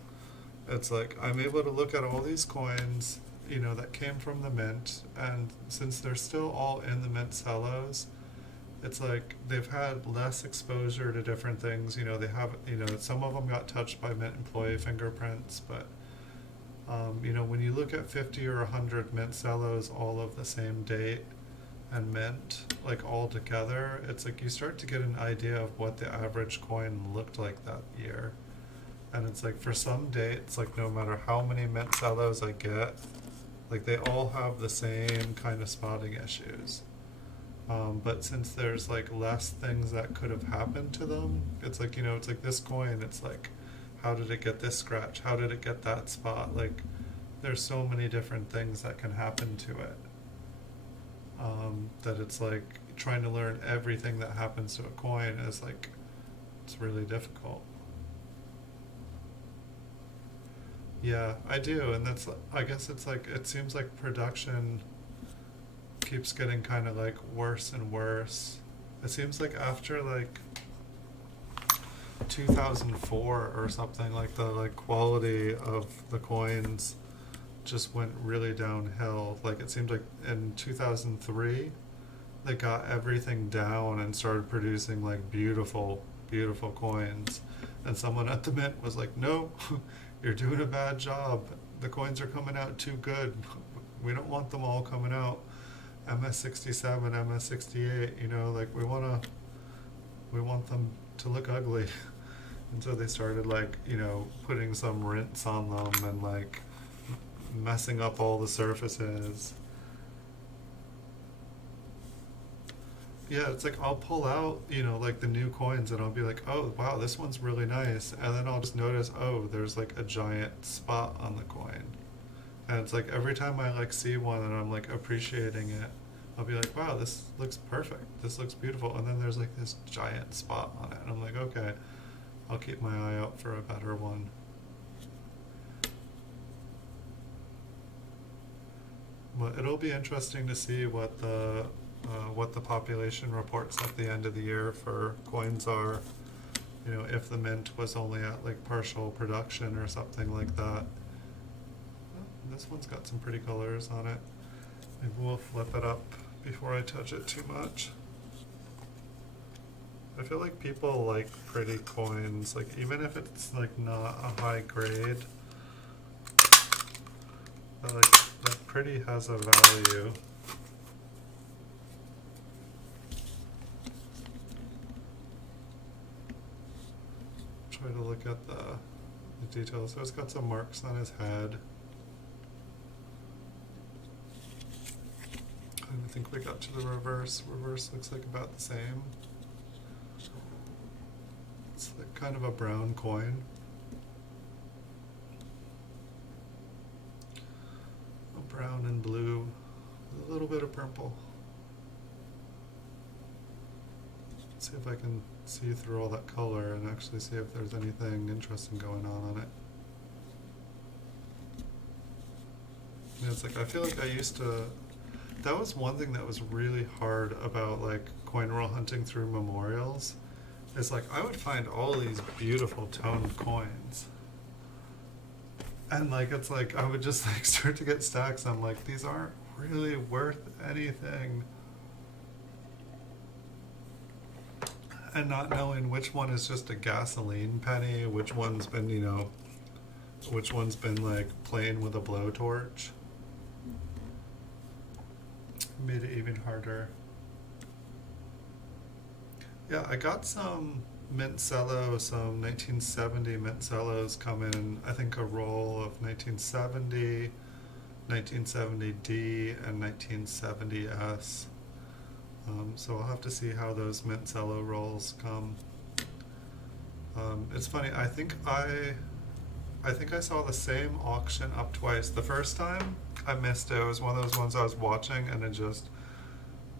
it's like I'm able to look at all these coins, you know, that came from the mint, and since they're still all in the mint cellos, it's like they've had less exposure to different things. You know, they have, you know, some of them got touched by mint employee fingerprints, but you know, when you look at 50 or 100 mint cellos all of the same date and mint, like all together, it's like you start to get an idea of what the average coin looked like that year. And it's like for some dates, like no matter how many mint cellos I get, like they all have the same kind of spotting issues. But since there's like less things that could have happened to them, it's like, you know, it's like this coin, it's like, how did it get this scratch? How did it get that spot? Like, there's so many different things that can happen to it. That it's like trying to learn everything that happens to a coin is like, it's really difficult. Yeah, I do, and that's, I guess it's like, it seems like production keeps getting kind of like worse and worse. It seems like after like 2004 or something, like the like quality of the coins just went really downhill. Like it seemed like in 2003 they got everything down and started producing like beautiful coins, and someone at the mint was like, no, you're doing a bad job, the coins are coming out too good, we don't want them all coming out MS67, MS68, you know, like we want them to look ugly. And so they started like, you know, putting some rinse on them and like messing up all the surfaces. Yeah, it's like I'll pull out, you know, like the new coins and I'll be like, oh wow, this one's really nice, and then I'll just notice, oh, there's like a giant spot on the coin. And it's like every time I like see one and I'm like appreciating it, I'll be like, wow, this looks perfect, this looks beautiful, and then there's like this giant spot on it, and I'm like, okay, I'll keep my eye out for a better one. But it'll be interesting to see what the population reports at the end of the year for coins are. You know, if the mint was only at like partial production or something like that. Oh, this one's got some pretty colors on it. Maybe we'll flip it up before I touch it too much. I feel like people like pretty coins, like even if it's like not a high grade, that pretty has a value. Try to look at the details. So it's got some marks on his head. I think we got to the reverse. Reverse looks like about the same. It's like kind of a brown coin. A brown and blue with a little bit of purple. Let's see if I can see through all that color and actually see if there's anything interesting going on it. And it's like, I feel like I used to, that was one thing that was really hard about like coin roll hunting through memorials. It's like I would find all these beautiful toned coins, and like it's like I would just like start to get stacks. I'm like, these aren't really worth anything. and not knowing which one is just a gasoline penny, which one's been, which one's been like playing with a blowtorch. Made it even harder. Yeah, I got some mint cello, some 1970 mint cellos come in. I think a roll of 1970, 1970D, and 1970S. So I'll have to see how those mint cello rolls come. It's funny. I think I saw the same auction up twice. The first time I missed it. It was one of those ones I was watching and it just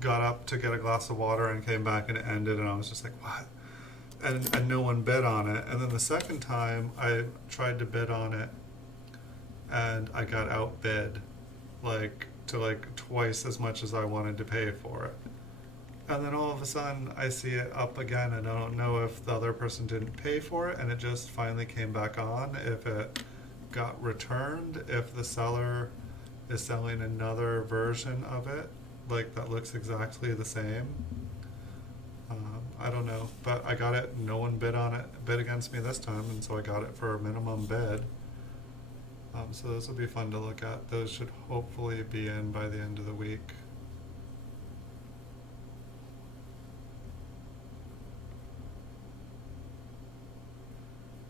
got up to get a glass of water and came back and it ended, and I was just like, what? And no one bid on it. And then the second time I tried to bid on it and I got outbid to twice as much as I wanted to pay for it. And then all of a sudden I see it up again, and I don't know if the other person didn't pay for it and it just finally came back on, if it got returned, if the seller is selling another version of it that looks exactly the same. I don't know, but I got it. No one bid on it, bid against me this time, and so I got it for a minimum bid. So those will be fun to look at. Those should hopefully be in by the end of the week.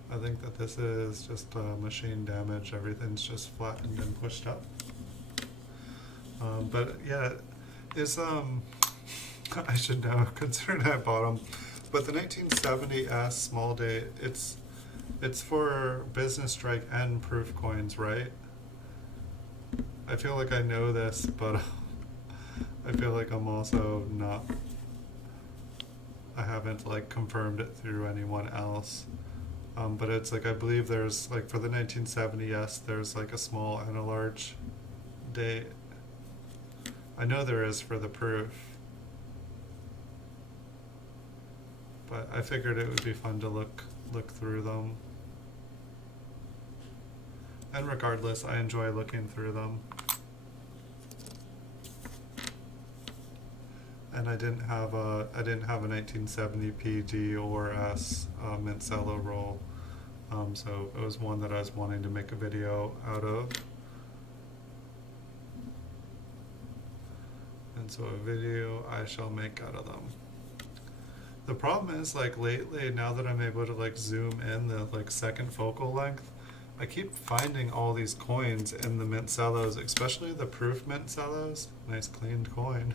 I think that this is just machine damage. Everything's just flattened and pushed up. But yeah, is I should know considering I bought them. But the 1970S small date, it's for business strike and proof coins, right? I feel like I know this, but I feel like I'm also not. I haven't confirmed it through anyone else. But it's I believe there's for the 1970S, there's a small and a large date. I know there is for the proof, but I figured it would be fun to look through them. And regardless, I enjoy looking through them. And I didn't have a 1970 PD or S mint cello roll, so it was one that I was wanting to make a video out of. And so a video I shall make out of them. The problem is lately, now that I'm able to zoom in the second focal length, I keep finding all these coins in the mint cellos, especially the proof mint cellos. Nice cleaned coin.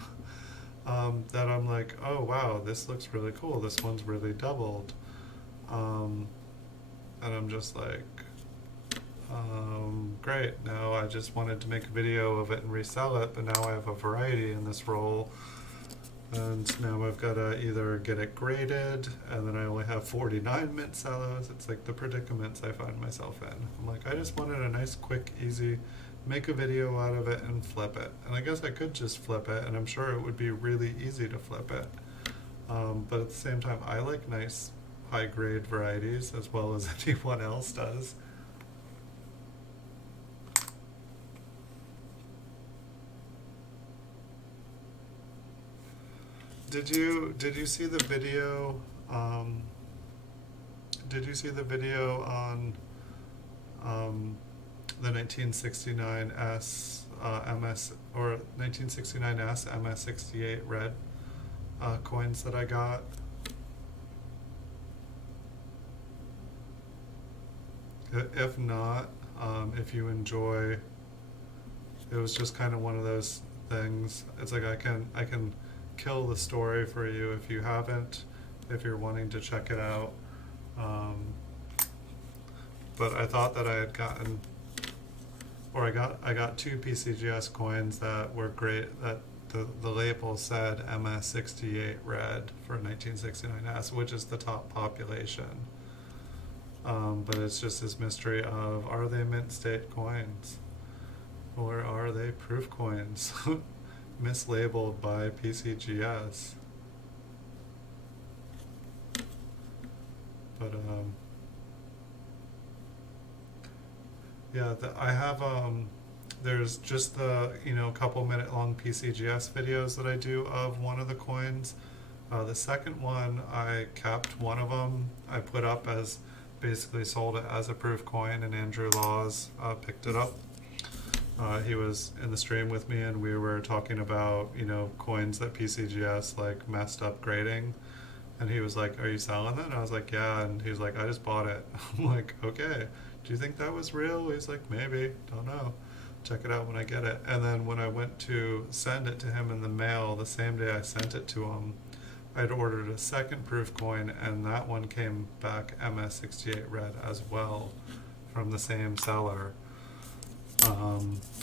That I'm oh wow, this looks really cool. This one's really doubled. And I'm just great. Now I just wanted to make a video of it and resell it, but now I have a variety in this roll. And now I've got to either get it graded, and then I only have 49 mint cellos. It's the predicaments I find myself in. I'm I just wanted a nice, quick, easy, make a video out of it and flip it. And I guess I could just flip it, and I'm sure it would be really easy to flip it. But at the same time, I like nice, high-grade varieties as well as anyone else does. Did you see the video? Did you see the video on the 1969S MS or 1969S MS68 red coins that I got? If not, if you enjoy, it was just kind of one of those things. It's I can kill the story for you if you haven't, if you're wanting to check it out. But I thought that I had gotten, or I got two PCGS coins that were great, that the label said MS68 red for 1969S, which is the top population. But it's just this mystery of, are they mint state coins? Or are they proof coins? Mislabeled by PCGS. But yeah, I have there's just the couple minute long PCGS videos that I do of one of the coins, The second one, I capped one of them. I put up as basically sold it as a proof coin, and Andrew Laws picked it up. He was in the stream with me, and we were talking about, coins that PCGS like messed up grading. And he was like, "Are you selling that?" And I was like, "Yeah." And he's like, "I just bought it." I'm like, "Okay. Do you think that was real?" He's like, "Maybe. Don't know. Check it out when I get it." And then when I went to send it to him in the mail, the same day I sent it to him, I'd ordered a second proof coin, and that one came back MS68 red as well from the same seller.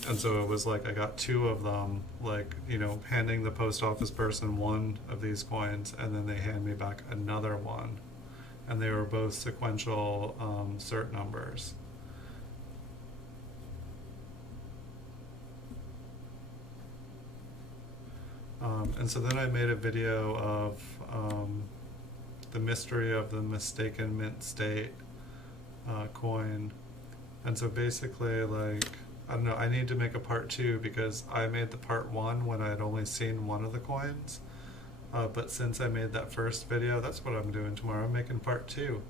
And so it was like I got two of them, like, handing the post office person one of these coins, and then they hand me back another one. And they were both sequential cert numbers. And so then I made a video of the mystery of the mistaken mint state coin. And so basically, like, I don't know, I need to make a part 2 because I made the part 1 when I had only seen one of the coins. But since I made that first video, that's what I'm doing tomorrow. I'm making part 2.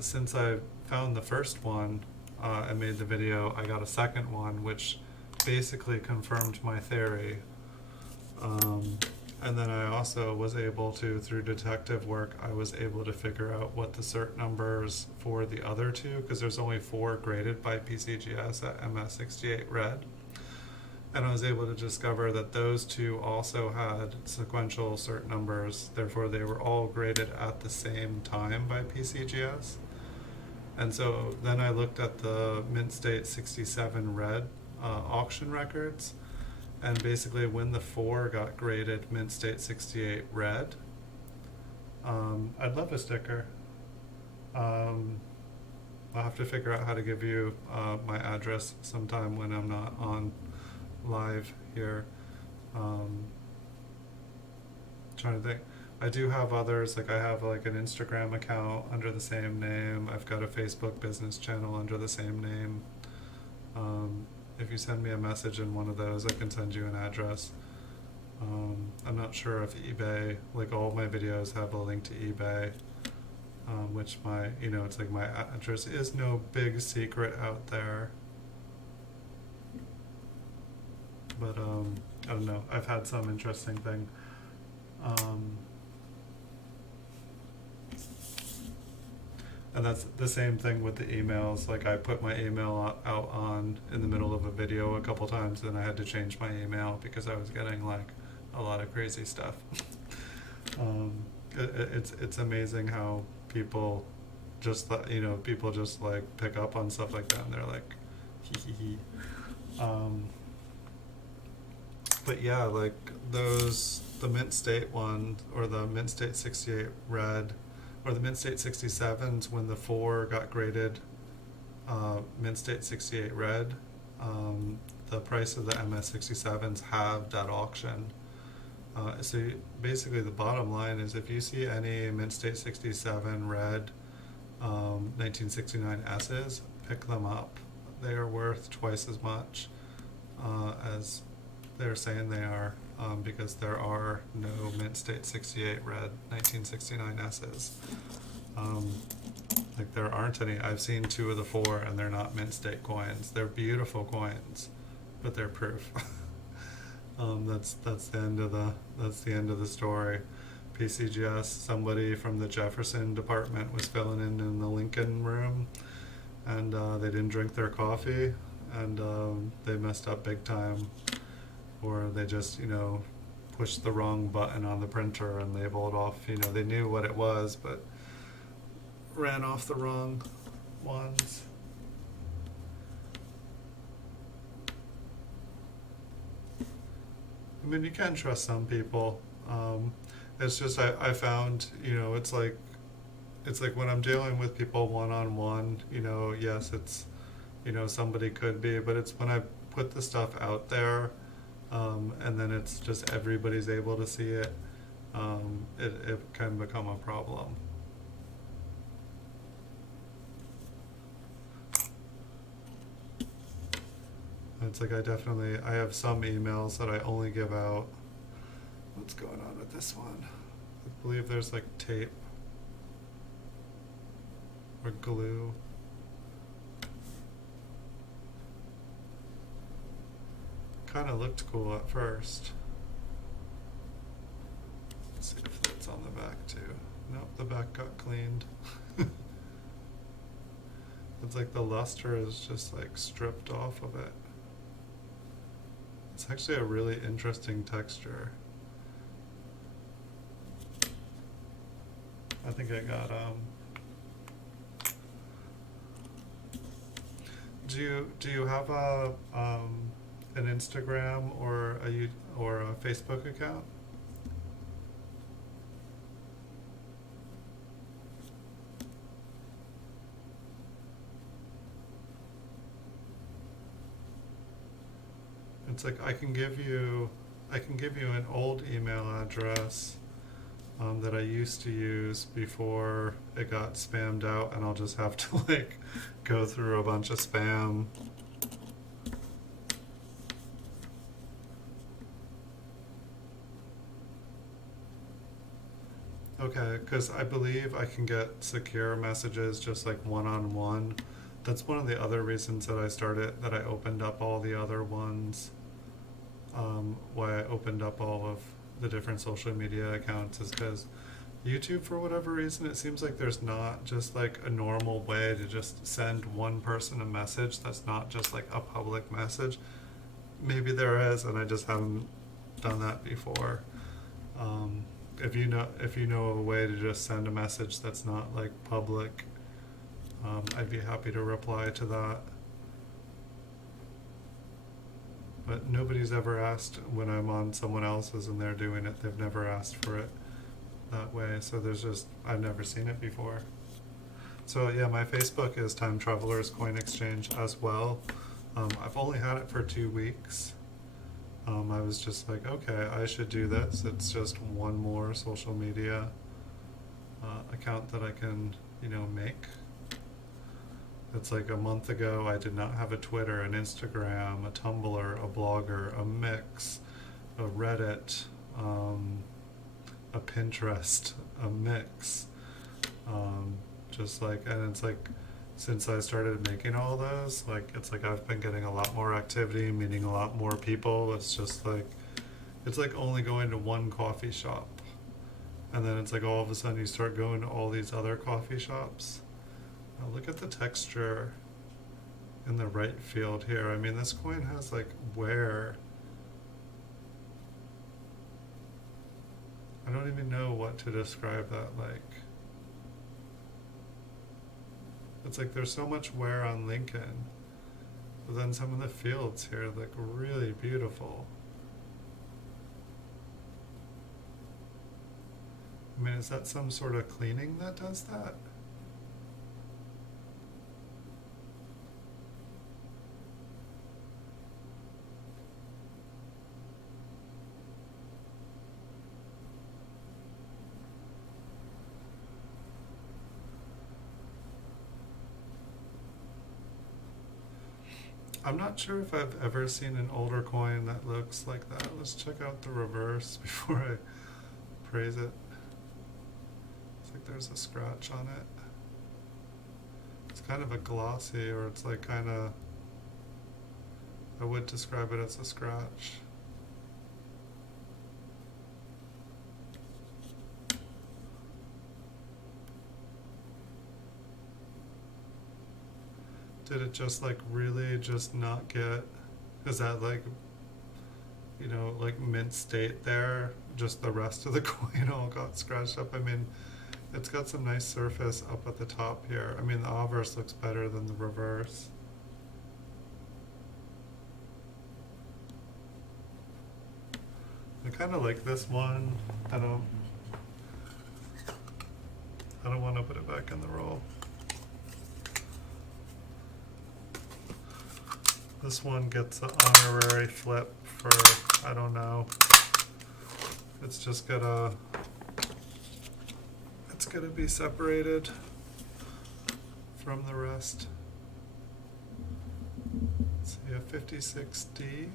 Since I found the first one and made the video, I got a second one, which basically confirmed my theory. And then I also was able to, through detective work, I was able to figure out what the cert numbers for the other two, because there's only 4 graded by PCGS at MS68 red. And I was able to discover that those two also had sequential cert numbers, therefore they were all graded at the same time by PCGS. And so then I looked at the Mint State 67 red auction records, and basically when the 4 got graded Mint State 68 red, I'd love a sticker. I'll have to figure out how to give you my address sometime when I'm not on live here. Trying to think. I do have others, like I have like an Instagram account under the same name. I've got a Facebook business channel under the same name. If you send me a message in one of those, I can send you an address. I'm not sure if eBay, like all my videos have a link to eBay, which my, it's like my address is no big secret out there. But I don't know, I've had some interesting thing. And that's the same thing with the emails. Like I put my email out on in the middle of a video a couple times, and I had to change my email because I was getting like a lot of crazy stuff. It's amazing how people just like pick up on stuff like that, and they're like, hee hee hee. But yeah, like the Mint State one, or the Mint State 68 red, or the Mint State 67s, when the 4 got graded Mint State 68 red, the price of the MS67s halved at auction. So basically the bottom line is, if you see any Mint State 67 red 1969 S's, pick them up. They are worth twice as much as they're saying they are, because there are no Mint State 68 red 1969 S's. Like there aren't any. I've seen 2 of the 4, and they're not Mint State coins. They're beautiful coins, but they're proof. That's the end of the story. PCGS, somebody from the Jefferson department was filling in the Lincoln room, and they didn't drink their coffee, and they messed up big time. Or they just, pushed the wrong button on the printer and labeled off, they knew what it was, but ran off the wrong ones. I mean, you can trust some people. It's just, I found, it's like when I'm dealing with people one-on-one, yes, it's, somebody could be, but it's when I put the stuff out there, and then it's just everybody's able to see it, it can become a problem. It's like I have some emails that I only give out. What's going on with this one? I believe there's like tape or glue. Kind of looked cool at first. Let's see if that's on the back too. Nope, the back got cleaned. It's like the luster is just like stripped off of it. It's actually a really interesting texture. I think I got do you have a an Instagram or a Facebook account? It's like I can give you an old email address that I used to use before it got spammed out, and I'll just have to like go through a bunch of spam. Okay, because I believe I can get secure messages just like one-on-one. That's one of the other reasons that I opened up all the other ones. Why I opened up all of the different social media accounts is because YouTube, for whatever reason, it seems like there's not just like a normal way to just send one person a message that's not just like a public message. Maybe there is, and I just haven't done that before. If you know a way to just send a message that's not like public, I'd be happy to reply to that. But nobody's ever asked when I'm on someone else's and they're doing it. They've never asked for it that way. So I've never seen it before. So yeah, my Facebook is Time Travelers Coin Exchange as well. I've only had it for 2 weeks. I was just like, okay, I should do this. It's just one more social media account that I can, make. It's like a month ago, I did not have a Twitter, an Instagram, a Tumblr, a Blogger, a Mix, a Reddit, a Pinterest, a Mix. And it's like, since I started making all those, it's like I've been getting a lot more activity, meeting a lot more people. It's like only going to one coffee shop. And then it's like all of a sudden you start going to all these other coffee shops. Look at the texture in the right field here. I mean, this coin has like wear. I don't even know what to describe that like. It's like there's so much wear on Lincoln, but then some of the fields here look really beautiful. I mean, is that some sort of cleaning that does that? I'm not sure if I've ever seen an older coin that looks like that. Let's check out the reverse before I praise it. It's like there's a scratch on it. It's kind of a glossy, or it's like kind of, I would describe it as a scratch. Did it just like really just not get, is that like, like mint state there? Just the rest of the coin all got scratched up. I mean, it's got some nice surface up at the top here. I mean, the obverse looks better than the reverse. I kind of like this one. I don't want to put it back in the roll. This one gets an honorary flip for, I don't know. It's just gotta be separated from the rest. Let's see, a 56D.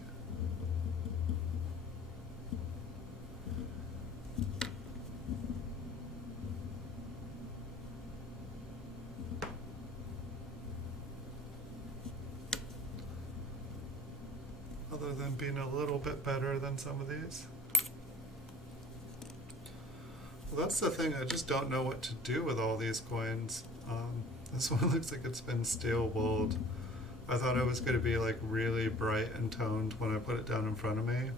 other than being a little bit better than some of these. Well, that's the thing, I just don't know what to do with all these coins. This one looks like it's been steel wooled. I thought it was going to be like really bright and toned when I put it down in front of me.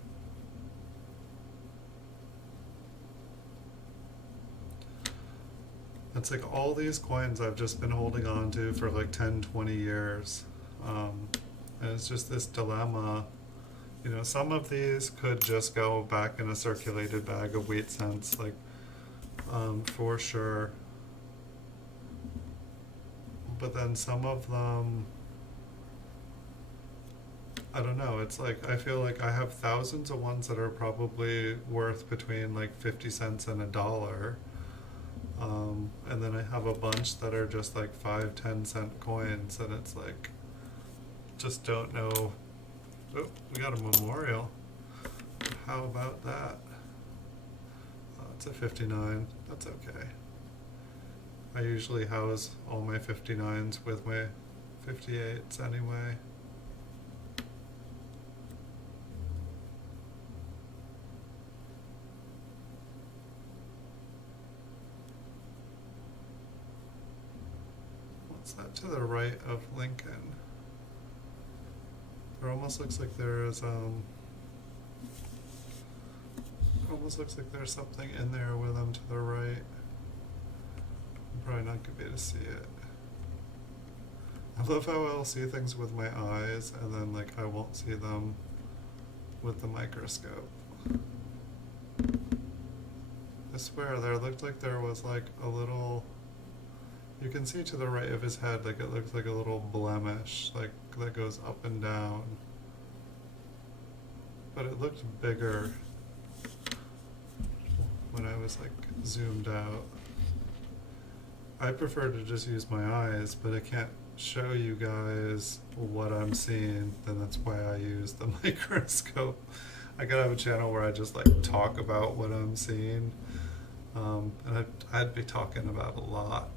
It's like all these coins I've just been holding on to for like 10, 20 years. And it's just this dilemma. You know, some of these could just go back in a circulated bag of wheat cents, like, for sure. But then some of them, I don't know, it's like, I feel like I have thousands of ones that are probably worth between like 50 cents and $1. And then I have a bunch that are just like 5, 10 cent coins, and it's like, just don't know. Oh, we got a memorial. How about that? It's a 59. That's okay. I usually house all my 59s with my 58s anyway. What's that to the right of Lincoln? It almost looks like there's almost looks like there's something in there with them to the right. I'm probably not gonna be able to see it. I love how I'll see things with my eyes and then like I won't see them with the microscope. I swear there looked like there was like a little, you can see to the right of his head, like it looks like a little blemish, like that goes up and down. But it looked bigger when I was like zoomed out. I prefer to just use my eyes, but I can't show you guys what I'm seeing, then that's why I use the microscope. I gotta have a channel where I just like talk about what I'm seeing, and I'd be talking about a lot.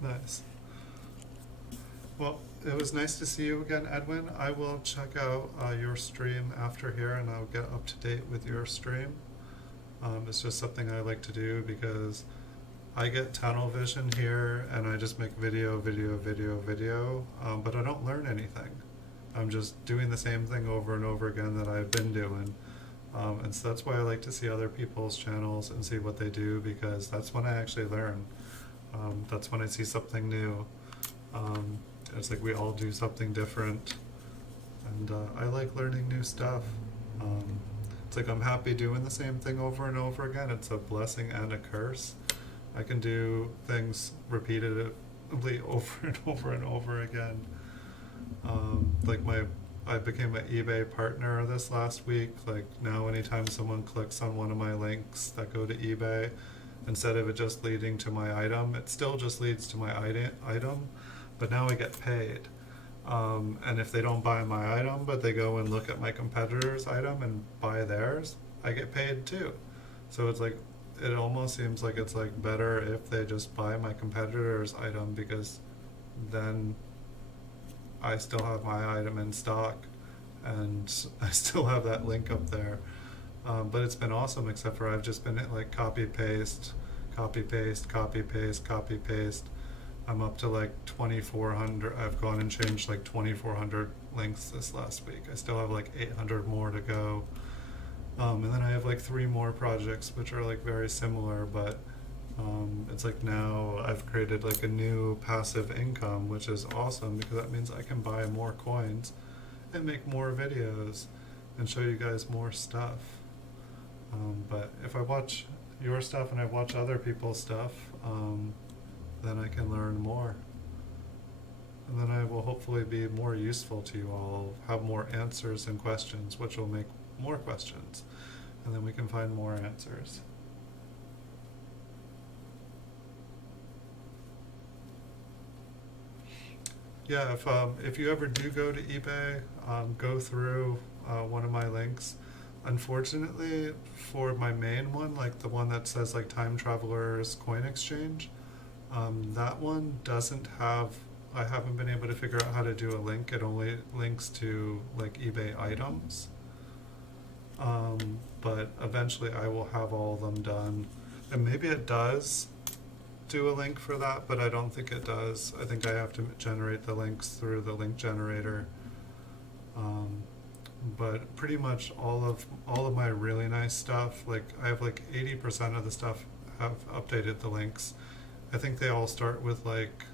Nice. Well, it was nice to see you again, Edwin. I will check out your stream after here, and I'll get up to date with your stream. It's just something I like to do because I get tunnel vision here, and I just make video, but I don't learn anything. I'm just doing the same thing over and over again that I've been doing. And so that's why I like to see other people's channels and see what they do, because that's when I actually learn. That's when I see something new. It's like we all do something different, and I like learning new stuff. It's like I'm happy doing the same thing over and over again. It's a blessing and a curse. I can do things repeatedly over and over and over again. Like I became an eBay partner this last week. Like now anytime someone clicks on one of my links that go to eBay, instead of it just leading to my item, it still just leads to my item, but now I get paid. And if they don't buy my item, but they go and look at my competitor's item and buy theirs, I get paid too. So it's like, it almost seems like it's like better if they just buy my competitor's item, because then I still have my item in stock and I still have that link up there. But it's been awesome, except for I've just been like copy paste. I'm up to like 2,400. I've gone and changed like 2,400 links this last week. I still have like 800 more to go. And then I have like 3 more projects which are like very similar, but it's like now I've created like a new passive income, which is awesome because that means I can buy more coins and make more videos and show you guys more stuff. But if I watch your stuff and I watch other people's stuff, then I can learn more. And then I will hopefully be more useful to you all, have more answers and questions, which will make more questions. And then we can find more answers. Yeah, if you ever do go to eBay, go through one of my links. Unfortunately, for my main one, like the one that says like Time Traveler's Coin Exchange, that one doesn't have. I haven't been able to figure out how to do a link. It only links to like eBay items. But eventually, I will have all of them done, and maybe it does do a link for that, but I don't think it does. I think I have to generate the links through the link generator. But pretty much all of my really nice stuff, like I have like 80% of the stuff have updated the links. I think they all start with like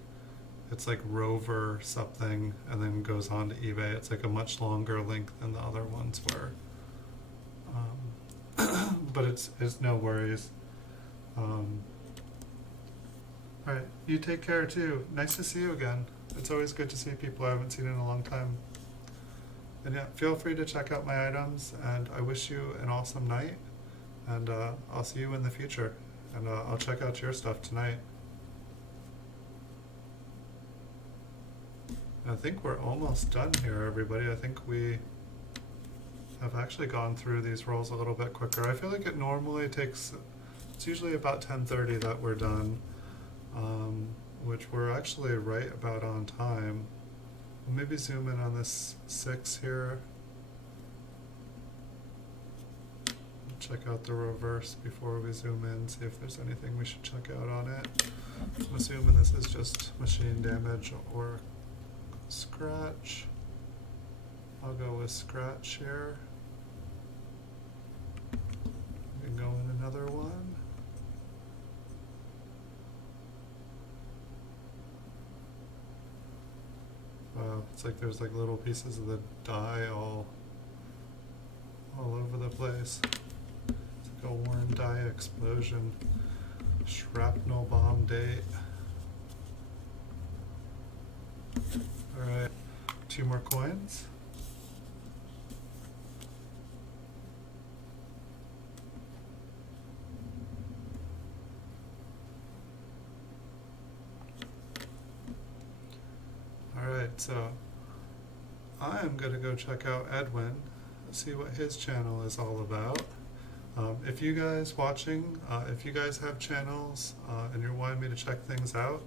it's like Rover something and then goes on to eBay. It's like a much longer link than the other ones were. But it's no worries. Alright, you take care too. Nice to see you again. It's always good to see people I haven't seen in a long time. And yeah, feel free to check out my items, and I wish you an awesome night, and I'll see you in the future, and I'll check out your stuff tonight. I think we're almost done here, everybody. I think we have actually gone through these rolls a little bit quicker. I feel like it normally takes, it's usually about 10:30 that we're done, which we're actually right about on time. We'll maybe zoom in on this 6 here. Check out the reverse before we zoom in, see if there's anything we should check out on it. I'm assuming this is just machine damage or scratch. I'll go with scratch here. We can go in another one. Wow, it's like there's like little pieces of the die all over the place. It's like a worn die explosion. Shrapnel bomb date. Alright, 2 more coins. Alright, so I'm going to go check out Edwin, see what his channel is all about. If you guys watching, if you guys have channels and you're wanting me to check things out,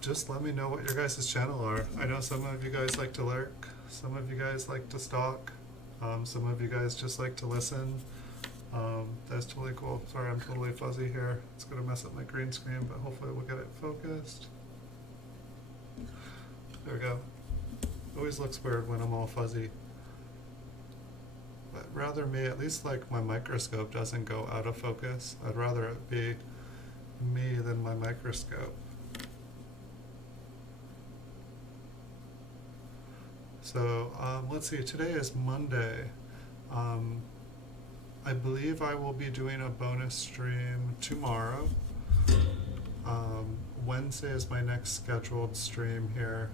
just let me know what your guys' channel are. I know some of you guys like to lurk, some of you guys like to stalk, some of you guys just like to listen. That's totally cool. Sorry, I'm totally fuzzy here. It's going to mess up my green screen, but hopefully we'll get it focused. There we go. Always looks weird when I'm all fuzzy. But rather me, at least like my microscope doesn't go out of focus. I'd rather it be me than my microscope. So let's see, today is Monday. I believe I will be doing a bonus stream tomorrow. Wednesday is my next scheduled stream here.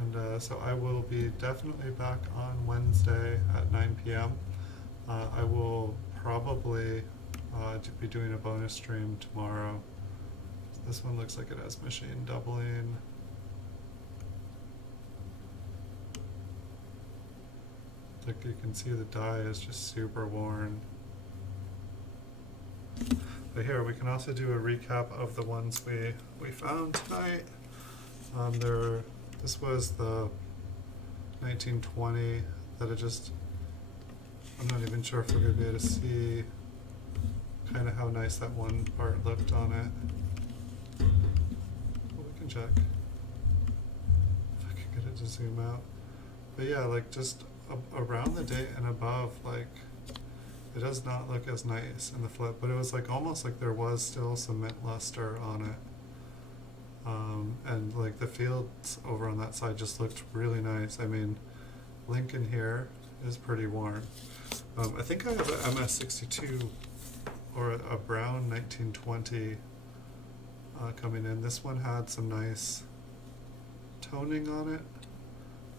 And so I will be definitely back on Wednesday at 9 p.m. I will probably be doing a bonus stream tomorrow. This one looks like it has machine doubling. Like you can see the die is just super worn. But here we can also do a recap of the ones we found tonight. This was the 1920 that I'm not even sure if we're going to be able to see kind of how nice that one part looked on it. Well, we can check if I can get it to zoom out. But yeah, like just around the date and above, like it does not look as nice in the flip, but it was like almost like there was still some mint luster on it. And like the fields over on that side just looked really nice. I mean, Lincoln here is pretty worn. I think I have an MS62 or a brown 1920 coming in. This one had some nice toning on it.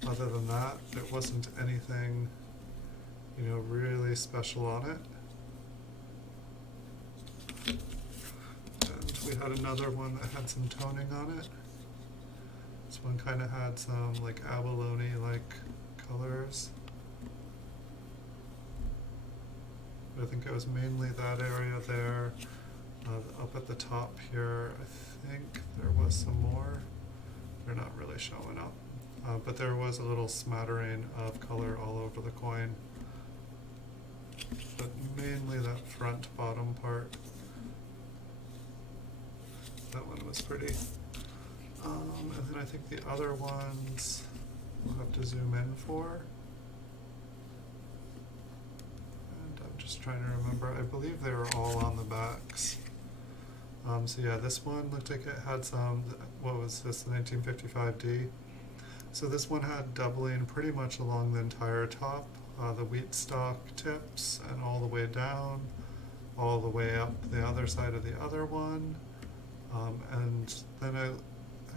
Other than that, there wasn't anything, really special on it. And we had another one that had some toning on it. This one kind of had some like abalone-like colors. I think it was mainly that area there. Up at the top here, I think there was some more. They're not really showing up. But there was a little smattering of color all over the coin. But mainly that front bottom part. That one was pretty. And then I think the other ones we'll have to zoom in for. And I'm just trying to remember. I believe they were all on the backs. So yeah, this one looked like it had some, what was this, the 1955D? So this one had doubling pretty much along the entire top, the wheat stalk tips, and all the way down, all the way up the other side of the other one. And then I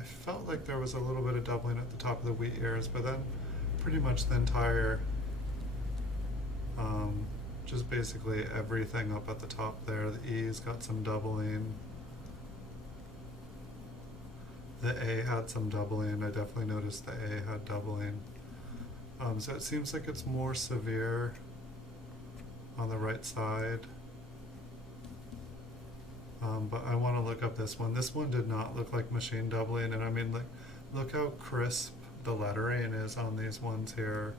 felt like there was a little bit of doubling at the top of the wheat ears, but then pretty much the entire, just basically everything up at the top there. The E's got some doubling. The A had some doubling. I definitely noticed the A had doubling. So it seems like it's more severe on the right side. But I want to look up this one. This one did not look like machine doubling, and I mean, like, look how crisp the lettering is on these ones here.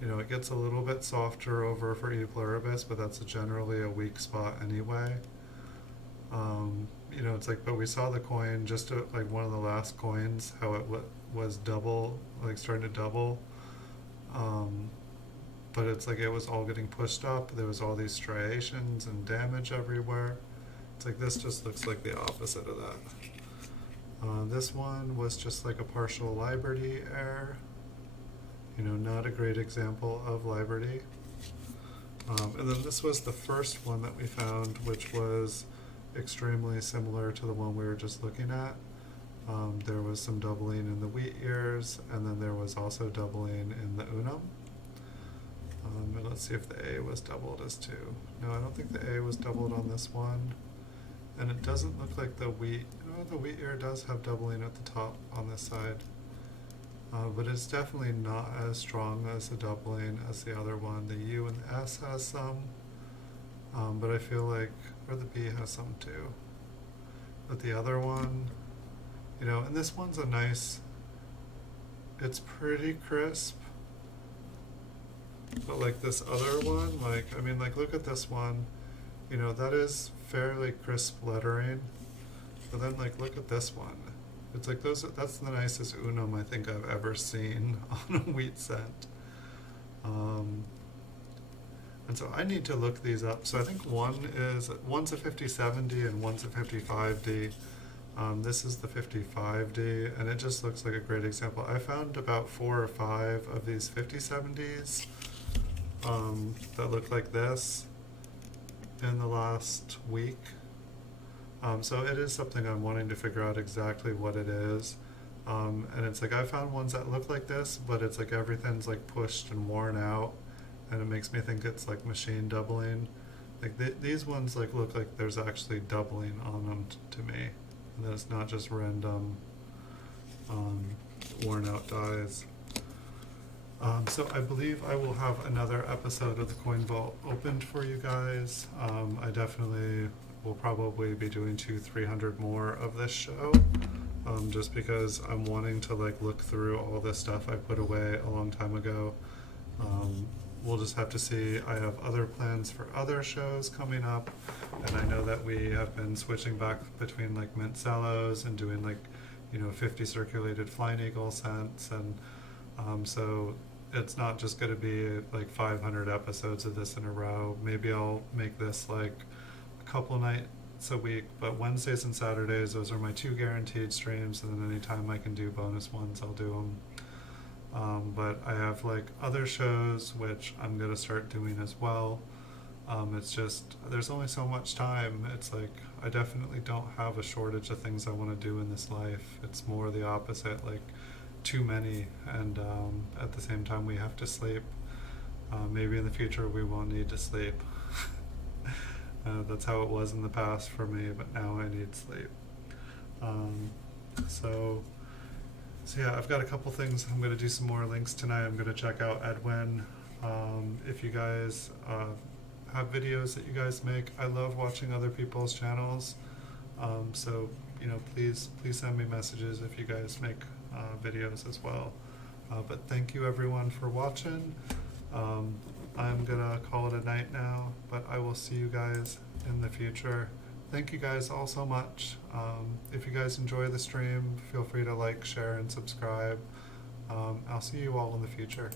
You know, it gets a little bit softer over for E pluribus, but that's generally a weak spot anyway. You know, it's like, but we saw the coin just like one of the last coins, how it was double, like starting to double. But it's like it was all getting pushed up. There was all these striations and damage everywhere. It's like this just looks like the opposite of that. This one was just like a partial Liberty error. You know, not a great example of Liberty. And then this was the first one that we found, which was extremely similar to the one we were just looking at. There was some doubling in the wheat ears, and then there was also doubling in the unum. And let's see if the A was doubled as 2. No, I don't think the A was doubled on this one. And it doesn't look like the wheat, the wheat ear does have doubling at the top on this side. But it's definitely not as strong as the doubling as the other one. The U and the S has some, but I feel like, or the B has some too. But the other one, you know, and this one's a nice, it's pretty crisp. But like this other one, like, I mean, like, look at this one, you know, that is fairly crisp lettering. But then, like, look at this one. It's like that's the nicest unum I think I've ever seen on a wheat cent. And so I need to look these up. So I think one's a 5070 and one's a 55D. This is the 55D, and it just looks like a great example. I found about 4 or 5 of these 5070s that look like this in the last week. So it is something I'm wanting to figure out exactly what it is. And it's like I found ones that look like this, but it's like everything's like pushed and worn out, and it makes me think it's like machine doubling. Like these ones like look like there's actually doubling on them to me, and that it's not just random worn out dies. So I believe I will have another episode of the Coin Vault opened for you guys. I definitely will probably be doing 200-300 more of this show, just because I'm wanting to like look through all this stuff I put away a long time ago. We'll just have to see. I have other plans for other shows coming up, and I know that we have been switching back between like mint cellos and doing like, you know, 50 circulated Flying Eagle cents, and so it's not just going to be like 500 episodes of this in a row. Maybe I'll make this like a couple nights a week, but Wednesdays and Saturdays, those are my 2 guaranteed streams, and then anytime I can do bonus ones, I'll do them. But I have like other shows which I'm going to start doing as well. It's just, there's only so much time. It's like, I definitely don't have a shortage of things I want to do in this life. It's more the opposite, like too many, and at the same time we have to sleep. Maybe in the future we won't need to sleep. That's how it was in the past for me, but now I need sleep. So So yeah, I've got a couple things. I'm going to do some more links tonight. I'm going to check out Edwin. If you guys have videos that you guys make, I love watching other people's channels. So please send me messages if you guys make videos as well. But thank you everyone for watching. I'm gonna call it a night now, but I will see you guys in the future. Thank you guys all so much. If you guys enjoy the stream, feel free to like, share, and subscribe. I'll see you all in the future.